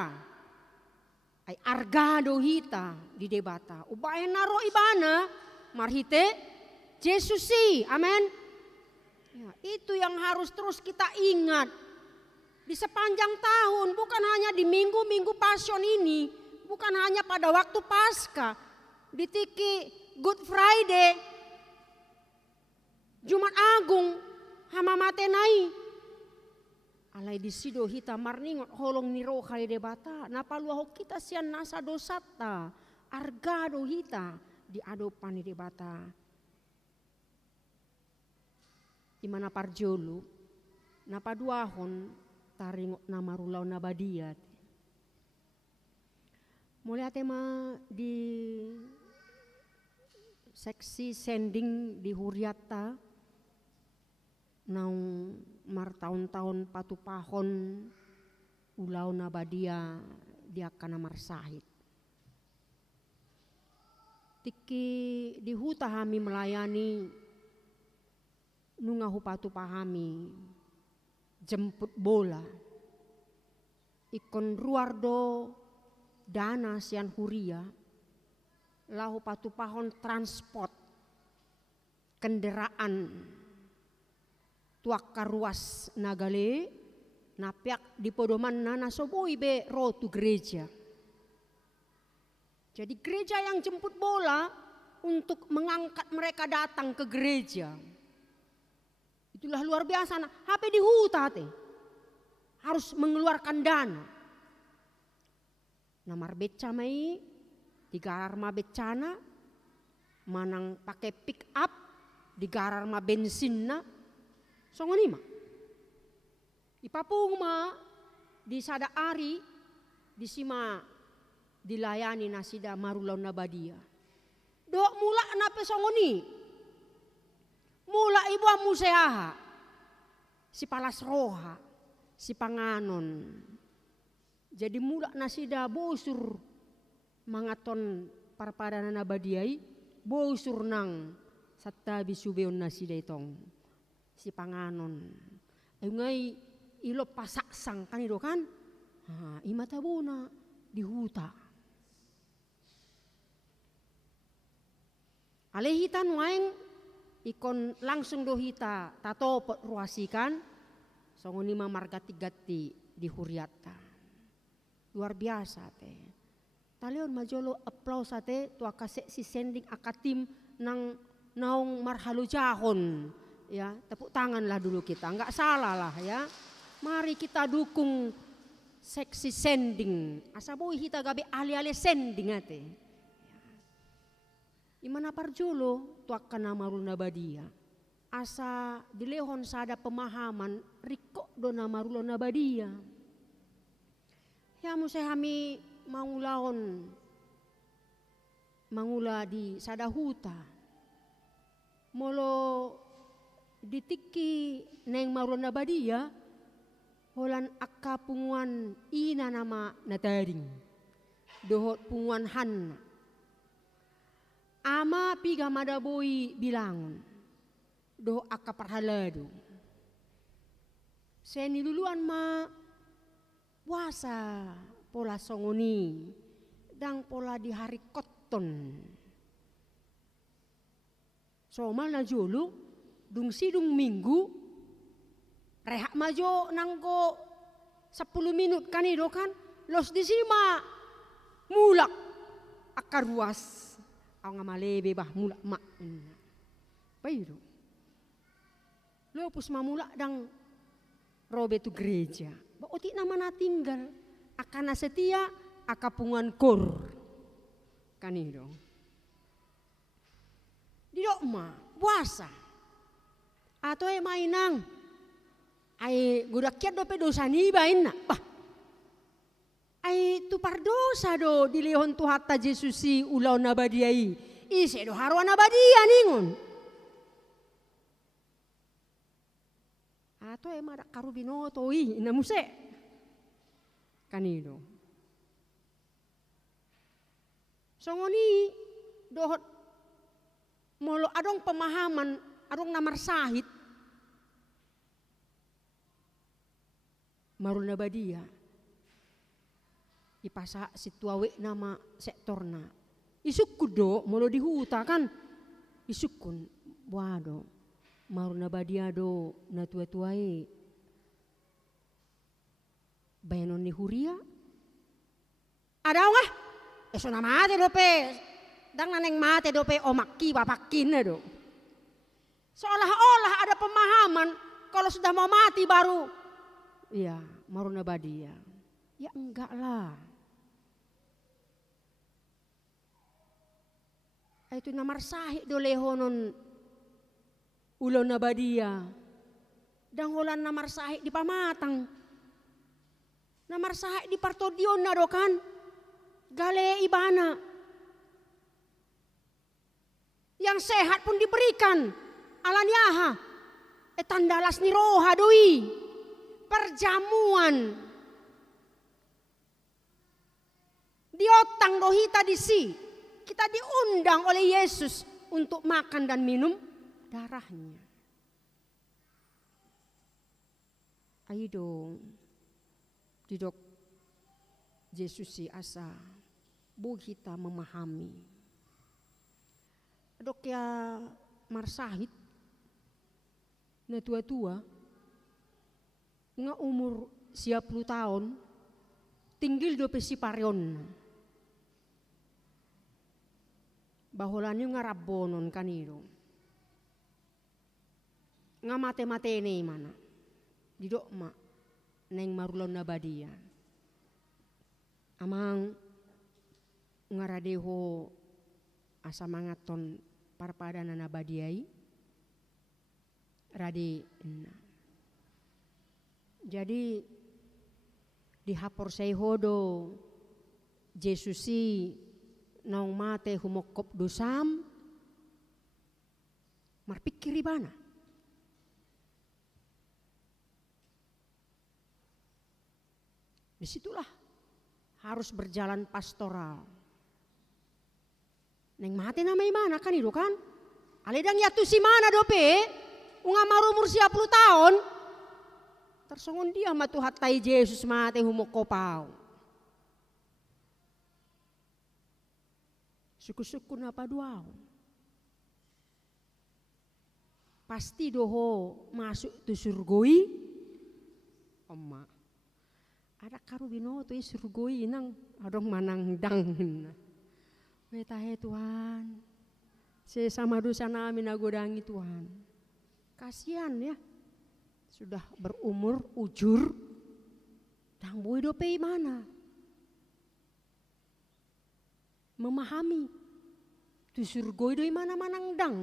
Ay argado hita di debata. Ubae naro ibana marhite Yesusi. Amen. Ya, itu yang harus terus kita ingat. Di sepanjang tahun, bukan hanya di minggu-minggu pasion ini, bukan hanya pada waktu Paskah, di tiki Good Friday, Jumat Agung, hama matenai. Alai di sido hita marningot holong niro kali debata, napaluaho kita sian nasa dosata, argado hita di adopani debata. Imana parjolo, napaduahon, taringok nama rulau nabadiat. Mulai tema di seksi sending di Huriata naung martaun-taun patupahon ulau nabadia dia kana marsahit. Tiki di huta hami melayani nunga hupatu pahami jemput bola. Ikon ruardo dana sian huria lahu patupahon transport kendaraan tuak karuas nagale napiak di podoman nana soboi be rotu gereja. Jadi gereja yang jemput bola untuk mengangkat mereka datang ke gereja. Itulah luar biasa. HP di huta te harus mengeluarkan dana. Namar beca mai 3 arma becana manang pakai pick up digarar ma bensin na. Songoni ma. Ipapung ma di sada ari di sima dilayani na sida marulaw na badia. Do mula na pesongoni. Mula ibu amuseaha. Si palas roha, si panganon. Jadi mula na sida bosur mangaton parpadana na badiai, bosur nang sattabi subeon na sida itong si panganon. Ay ngay ilo pasaksang kanido kan? Imatabuna di huta. Alehitan waeng ikon langsung dohita tato ruasikan songoni mamargati-gati di huriata. Luar biasa te. Talion majolo applause te tua kase si sending akatim nang naong marhalo jahon. Ya, tepuk tanganlah dulu kita. Enggak salah lah ya. Mari kita dukung seksi sending. Asa boy hita gabe ali-ali sending ate. Imana parjolo tuakana maruna badia. Asa dilehon sada pemahaman riko dona maruna badia. Ya musehami mangula di sada huta. Molo ditiki neng maruna badia holan akka punguan ina nama nataring. Dohot punguan hanna. Ama piga madaboy bilangon. Doh akka parhalado. Seni luluan ma puasa pola songoni dang pola di hari koton. Somal na julu dung sidung minggu rehat majo nangko 10 minut kanido kan los di sima mulak akar ruas aw nga malebe bah mulak mak paido lopus mamulak dang robe tu gereja ba oti nama na tinggal akana setia akapungan kor kanido didok ma puasa atau mainang ay gudakyat dope dosa ni bain na bah ay tu pardosa do dilihon tu hatta Jesusi ulaw na badiai ise do harwa na badia ningon ato ay madak karubinoto ina muse kanido songoni dohot molo adong pemahaman adong namar sahit maruna badia ipasa situawe nama sektorna isukku do molo di huta kan isukun wado maruna badia do na tua-tuae bayanon ni huria ada ngah eso na mate dope dang naneng mate dope omakki papakin na do seolah-olah ada pemahaman kalau sudah mau mati baru iya maruna badia ya enggak lah itu namar sahih do lehonon ulo na badia dang holan namar sahih di pamatang namar sahih di partodion na do kan gale ibana yang sehat pun diberikan alaniaha tandalas ni roha doi perjamuan diotang dohita disi kita diundang oleh Yesus untuk makan dan minum darahnya. Ayo dong, didok Yesus si asa, bu kita memahami. Dok ya marsahit, na tua-tua, nga umur 10 tahun, tinggal do si paryon. Baholan yung nga rabonon kanino. Nga mate-mate ni mana. Didok ma. Neng marulon na badia. Amang nga radeho asa mangaton parpadana na badiay. radi. Jadi dihapor say hodo Jesusi naung mate humokop dosam marpikir ibana. Disitulah harus berjalan pastoral. Neng mate nama imana kan itu kan? Aledang yatu si mana dope? Unga maru umur 10 tahun. Tersongon dia matu hatai Yesus mate humokopau. Suku-suku napa duau. Pasti doho masuk tu surgoi. Oma. Ada karubino tu surgoi nang adong manang dang. Wetahe Tuhan. Sesama dosa nami nagodangi Tuhan. Kasihan ya. Sudah berumur ujur. Dang boy dope mana? Memahami. Tu surgoi doi mana manang dang.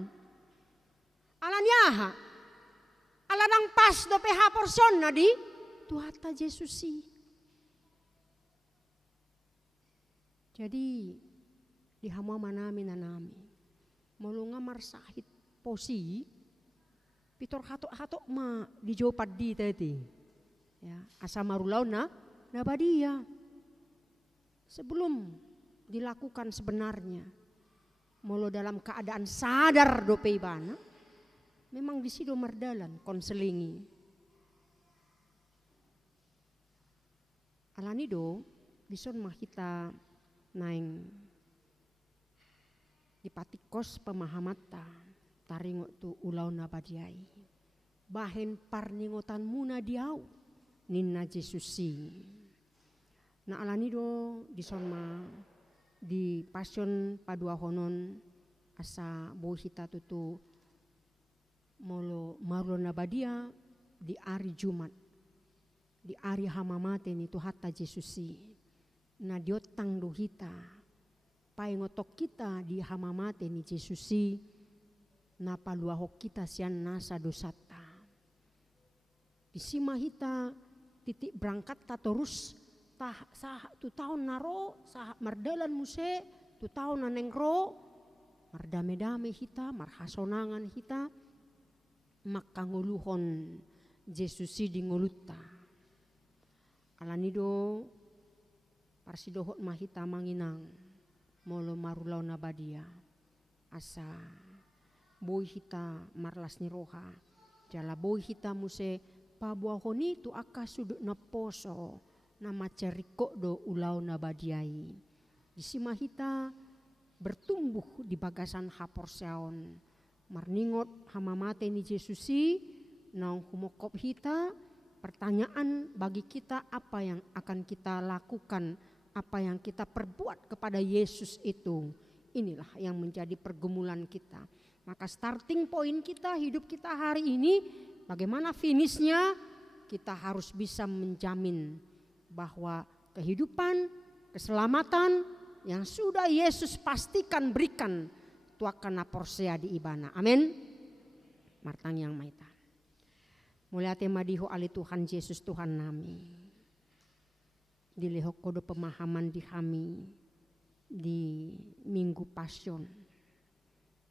Alanyaha. Aladang pas dope haporson nadi. Tuhata Jesusi. Jadi di hama manami nanami. Mulunga marsahit posi. Pitor hatok-hatok ma di jopad di tadi. Ya, asa marulau na badia. Sebelum dilakukan sebenarnya. Molo dalam keadaan sadar dope ibana. Memang di sido mardalan konselingi. Alanido bison mahita naing dipatikos pemahamata. Taringo tu ulau na badiai. Bahen parningotan muna diau. Ninna Jesusi. Na alanido disonma di pasion padua honon asa bohita tutu molo marulo na badia di ari Jumat. Di ari hamamate ni tuhata Jesusi. Na diotang dohita. Paingotok kita di hamamate ni Jesusi. Napaluahok kita sian nasa dosata. Disimahita titik berangkat ta terus tu tahun naro sah mardalan muse tu tahun nanengro mardame-dame hita marhasonangan hita makanguluhon Jesusi di nguluta. Alanido parsidohot mahita manginang molo marulau nabadia asa boy hita marlas ni roha jala boy hita muse pabuahoni tu aka sudut na poso na maceriko do ulau na badiai disima hita bertumbuh di bagasan hapor seon marningot hamamate ni Jesusi naung humokop hita pertanyaan bagi kita apa yang akan kita lakukan apa yang kita perbuat kepada Yesus itu inilah yang menjadi pergumulan kita. Maka starting point kita, hidup kita hari ini, bagaimana finishnya, kita harus bisa menjamin bahwa kehidupan, keselamatan yang sudah Yesus pastikan berikan, itu akan naporsea di ibana. Amin. Martang yang maita. Mulia temadiho ali Tuhan Yesus Tuhan nami. Dilehok kodo pemahaman di kami di Minggu Passion.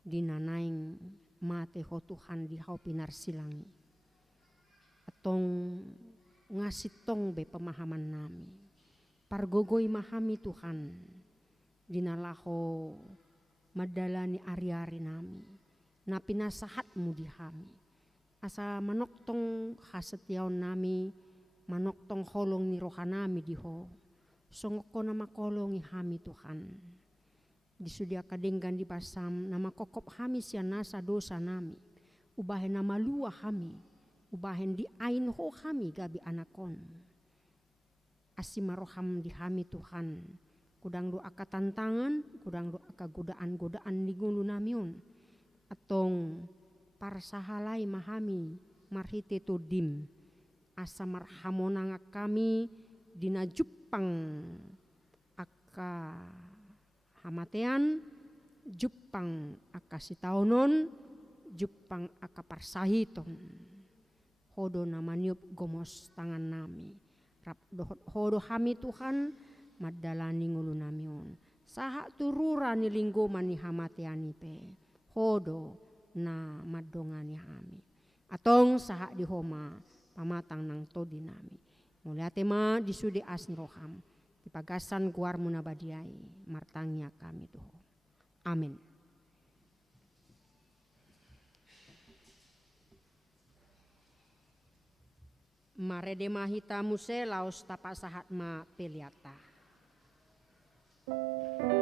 Dinanaing mate ho Tuhan di hau pinar silangi. Atong ngasih tong be pemahaman nami. Pargogoi mahami Tuhan. Dinalaho madalani ari-ari nami. Napi nasahatmu di kami. Asa manoktong hasetiaon nami. Manoktong holong ni roha nami di ho. Songoko nama kolongi kami Tuhan. Disudia kadenggan di basam nama kokop kami sian nasa dosa nami. Ubahen nama lua kami. Ubahen di ain ho kami gabi anakon. Asimaroham di kami Tuhan. Kudang doa tantangan, kudang doa godaan-godaan di gulu namion. Atong parsahalai mahami marhite to dim. Asa marhamonanga kami dinajupang aka hamatean Jepang akasitaunon Jepang akaparsahiton. Hodo nama niup gomos tangan nami. Hodo hami Tuhan madalani ngulu namion. Saha turura ni linggo mani hamatiani pe. Hodo na madongani hami. Atong saha di homa pamatang nang todi nami. Muliate ma disudi asni roham. Di pagasan guar munabadiai martangnya kami tuh. Amin. Marede mahita muse laos tapa sahat ma peliata. Hallelujah.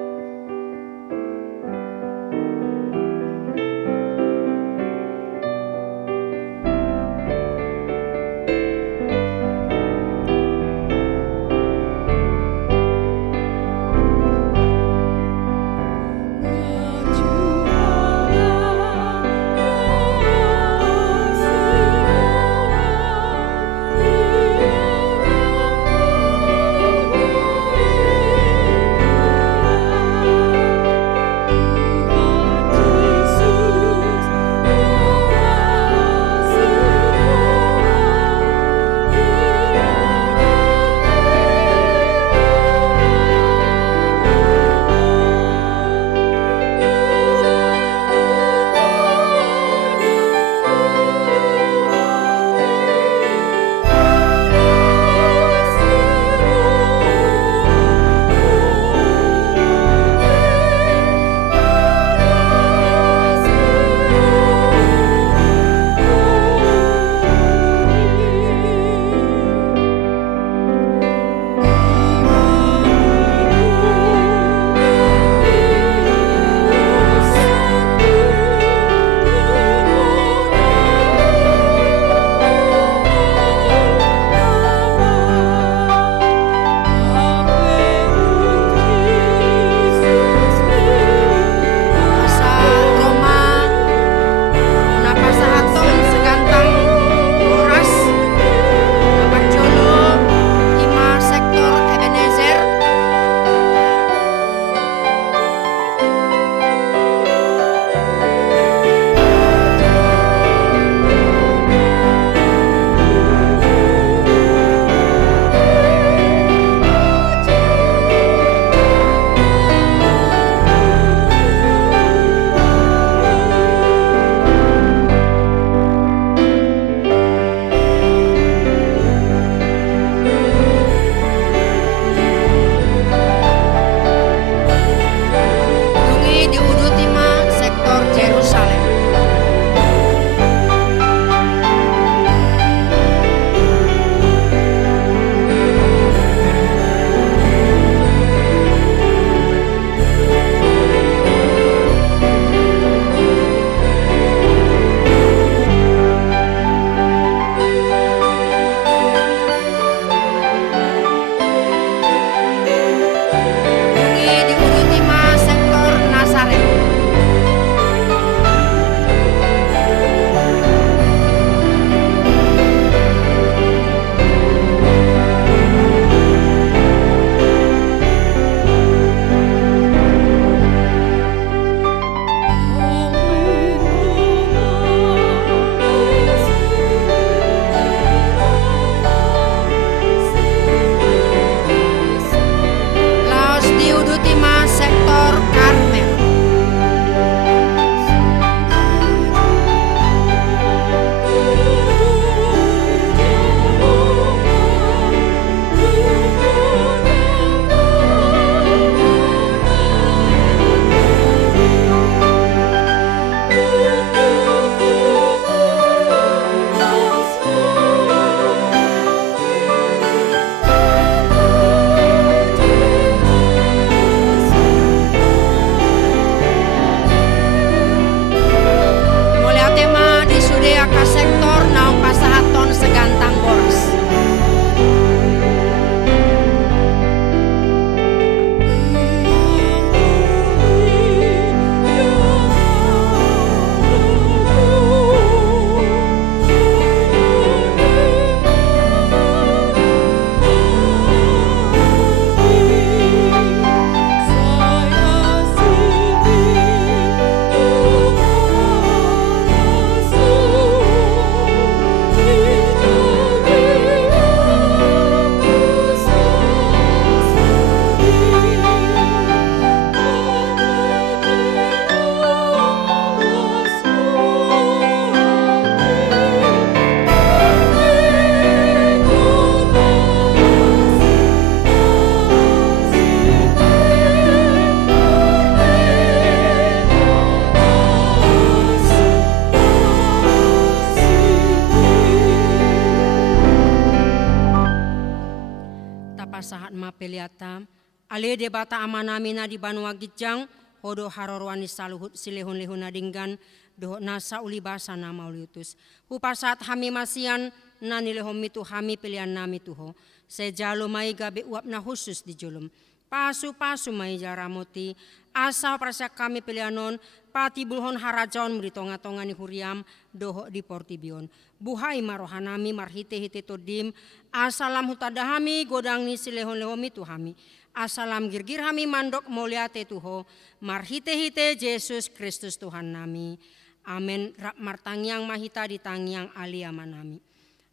peliata ale debata amanamina di Banua Gijang hodo harorwani saluhut silehun lehuna dinggan doh nasa ulibasa nama uliutus hupasat hami masian nani lehom mitu hami pilihan nami tuho sejalo mai gabe uap na khusus di julum pasu mai jaramoti asa prasak kami pilihanon pati bulhon harajon meritonga-tonga ni huriam doho di portibion buhai marohanami marhite-hite todim asalam hutadahami godang ni silehon-lehom itu hami asalam girgir hami mandok moliate tuho marhite-hite Yesus Kristus Tuhan nami amen rak martangyang mahita di tangyang ali amanami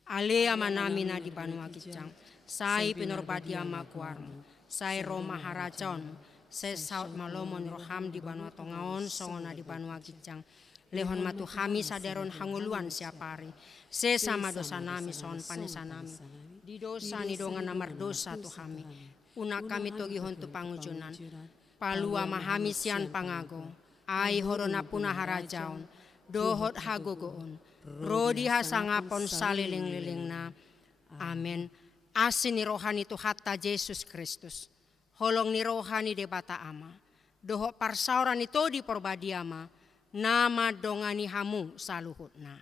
ale amanami na di Banua Gijang sai pinorbadi amakuarmu sai Roma harajon se saut malomon roham di Banua Tongaon songona di Banua Gijang lehon matu hami saderon hanguluan siapari se sama dosa nami son panisanami di dosa ni dongan namar dosa tu hami una kami togi hontu pangujunan palua mahami sian pangago ai horona puna harajaon dohot hagogoon rodi hasangapon saliling-liling na amen asin ni rohani tu hatta Yesus Kristus holong ni rohani debata ama doho parsauran itu di porbadiama nama dongani hamu saluhutna.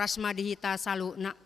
Horas madihita saluna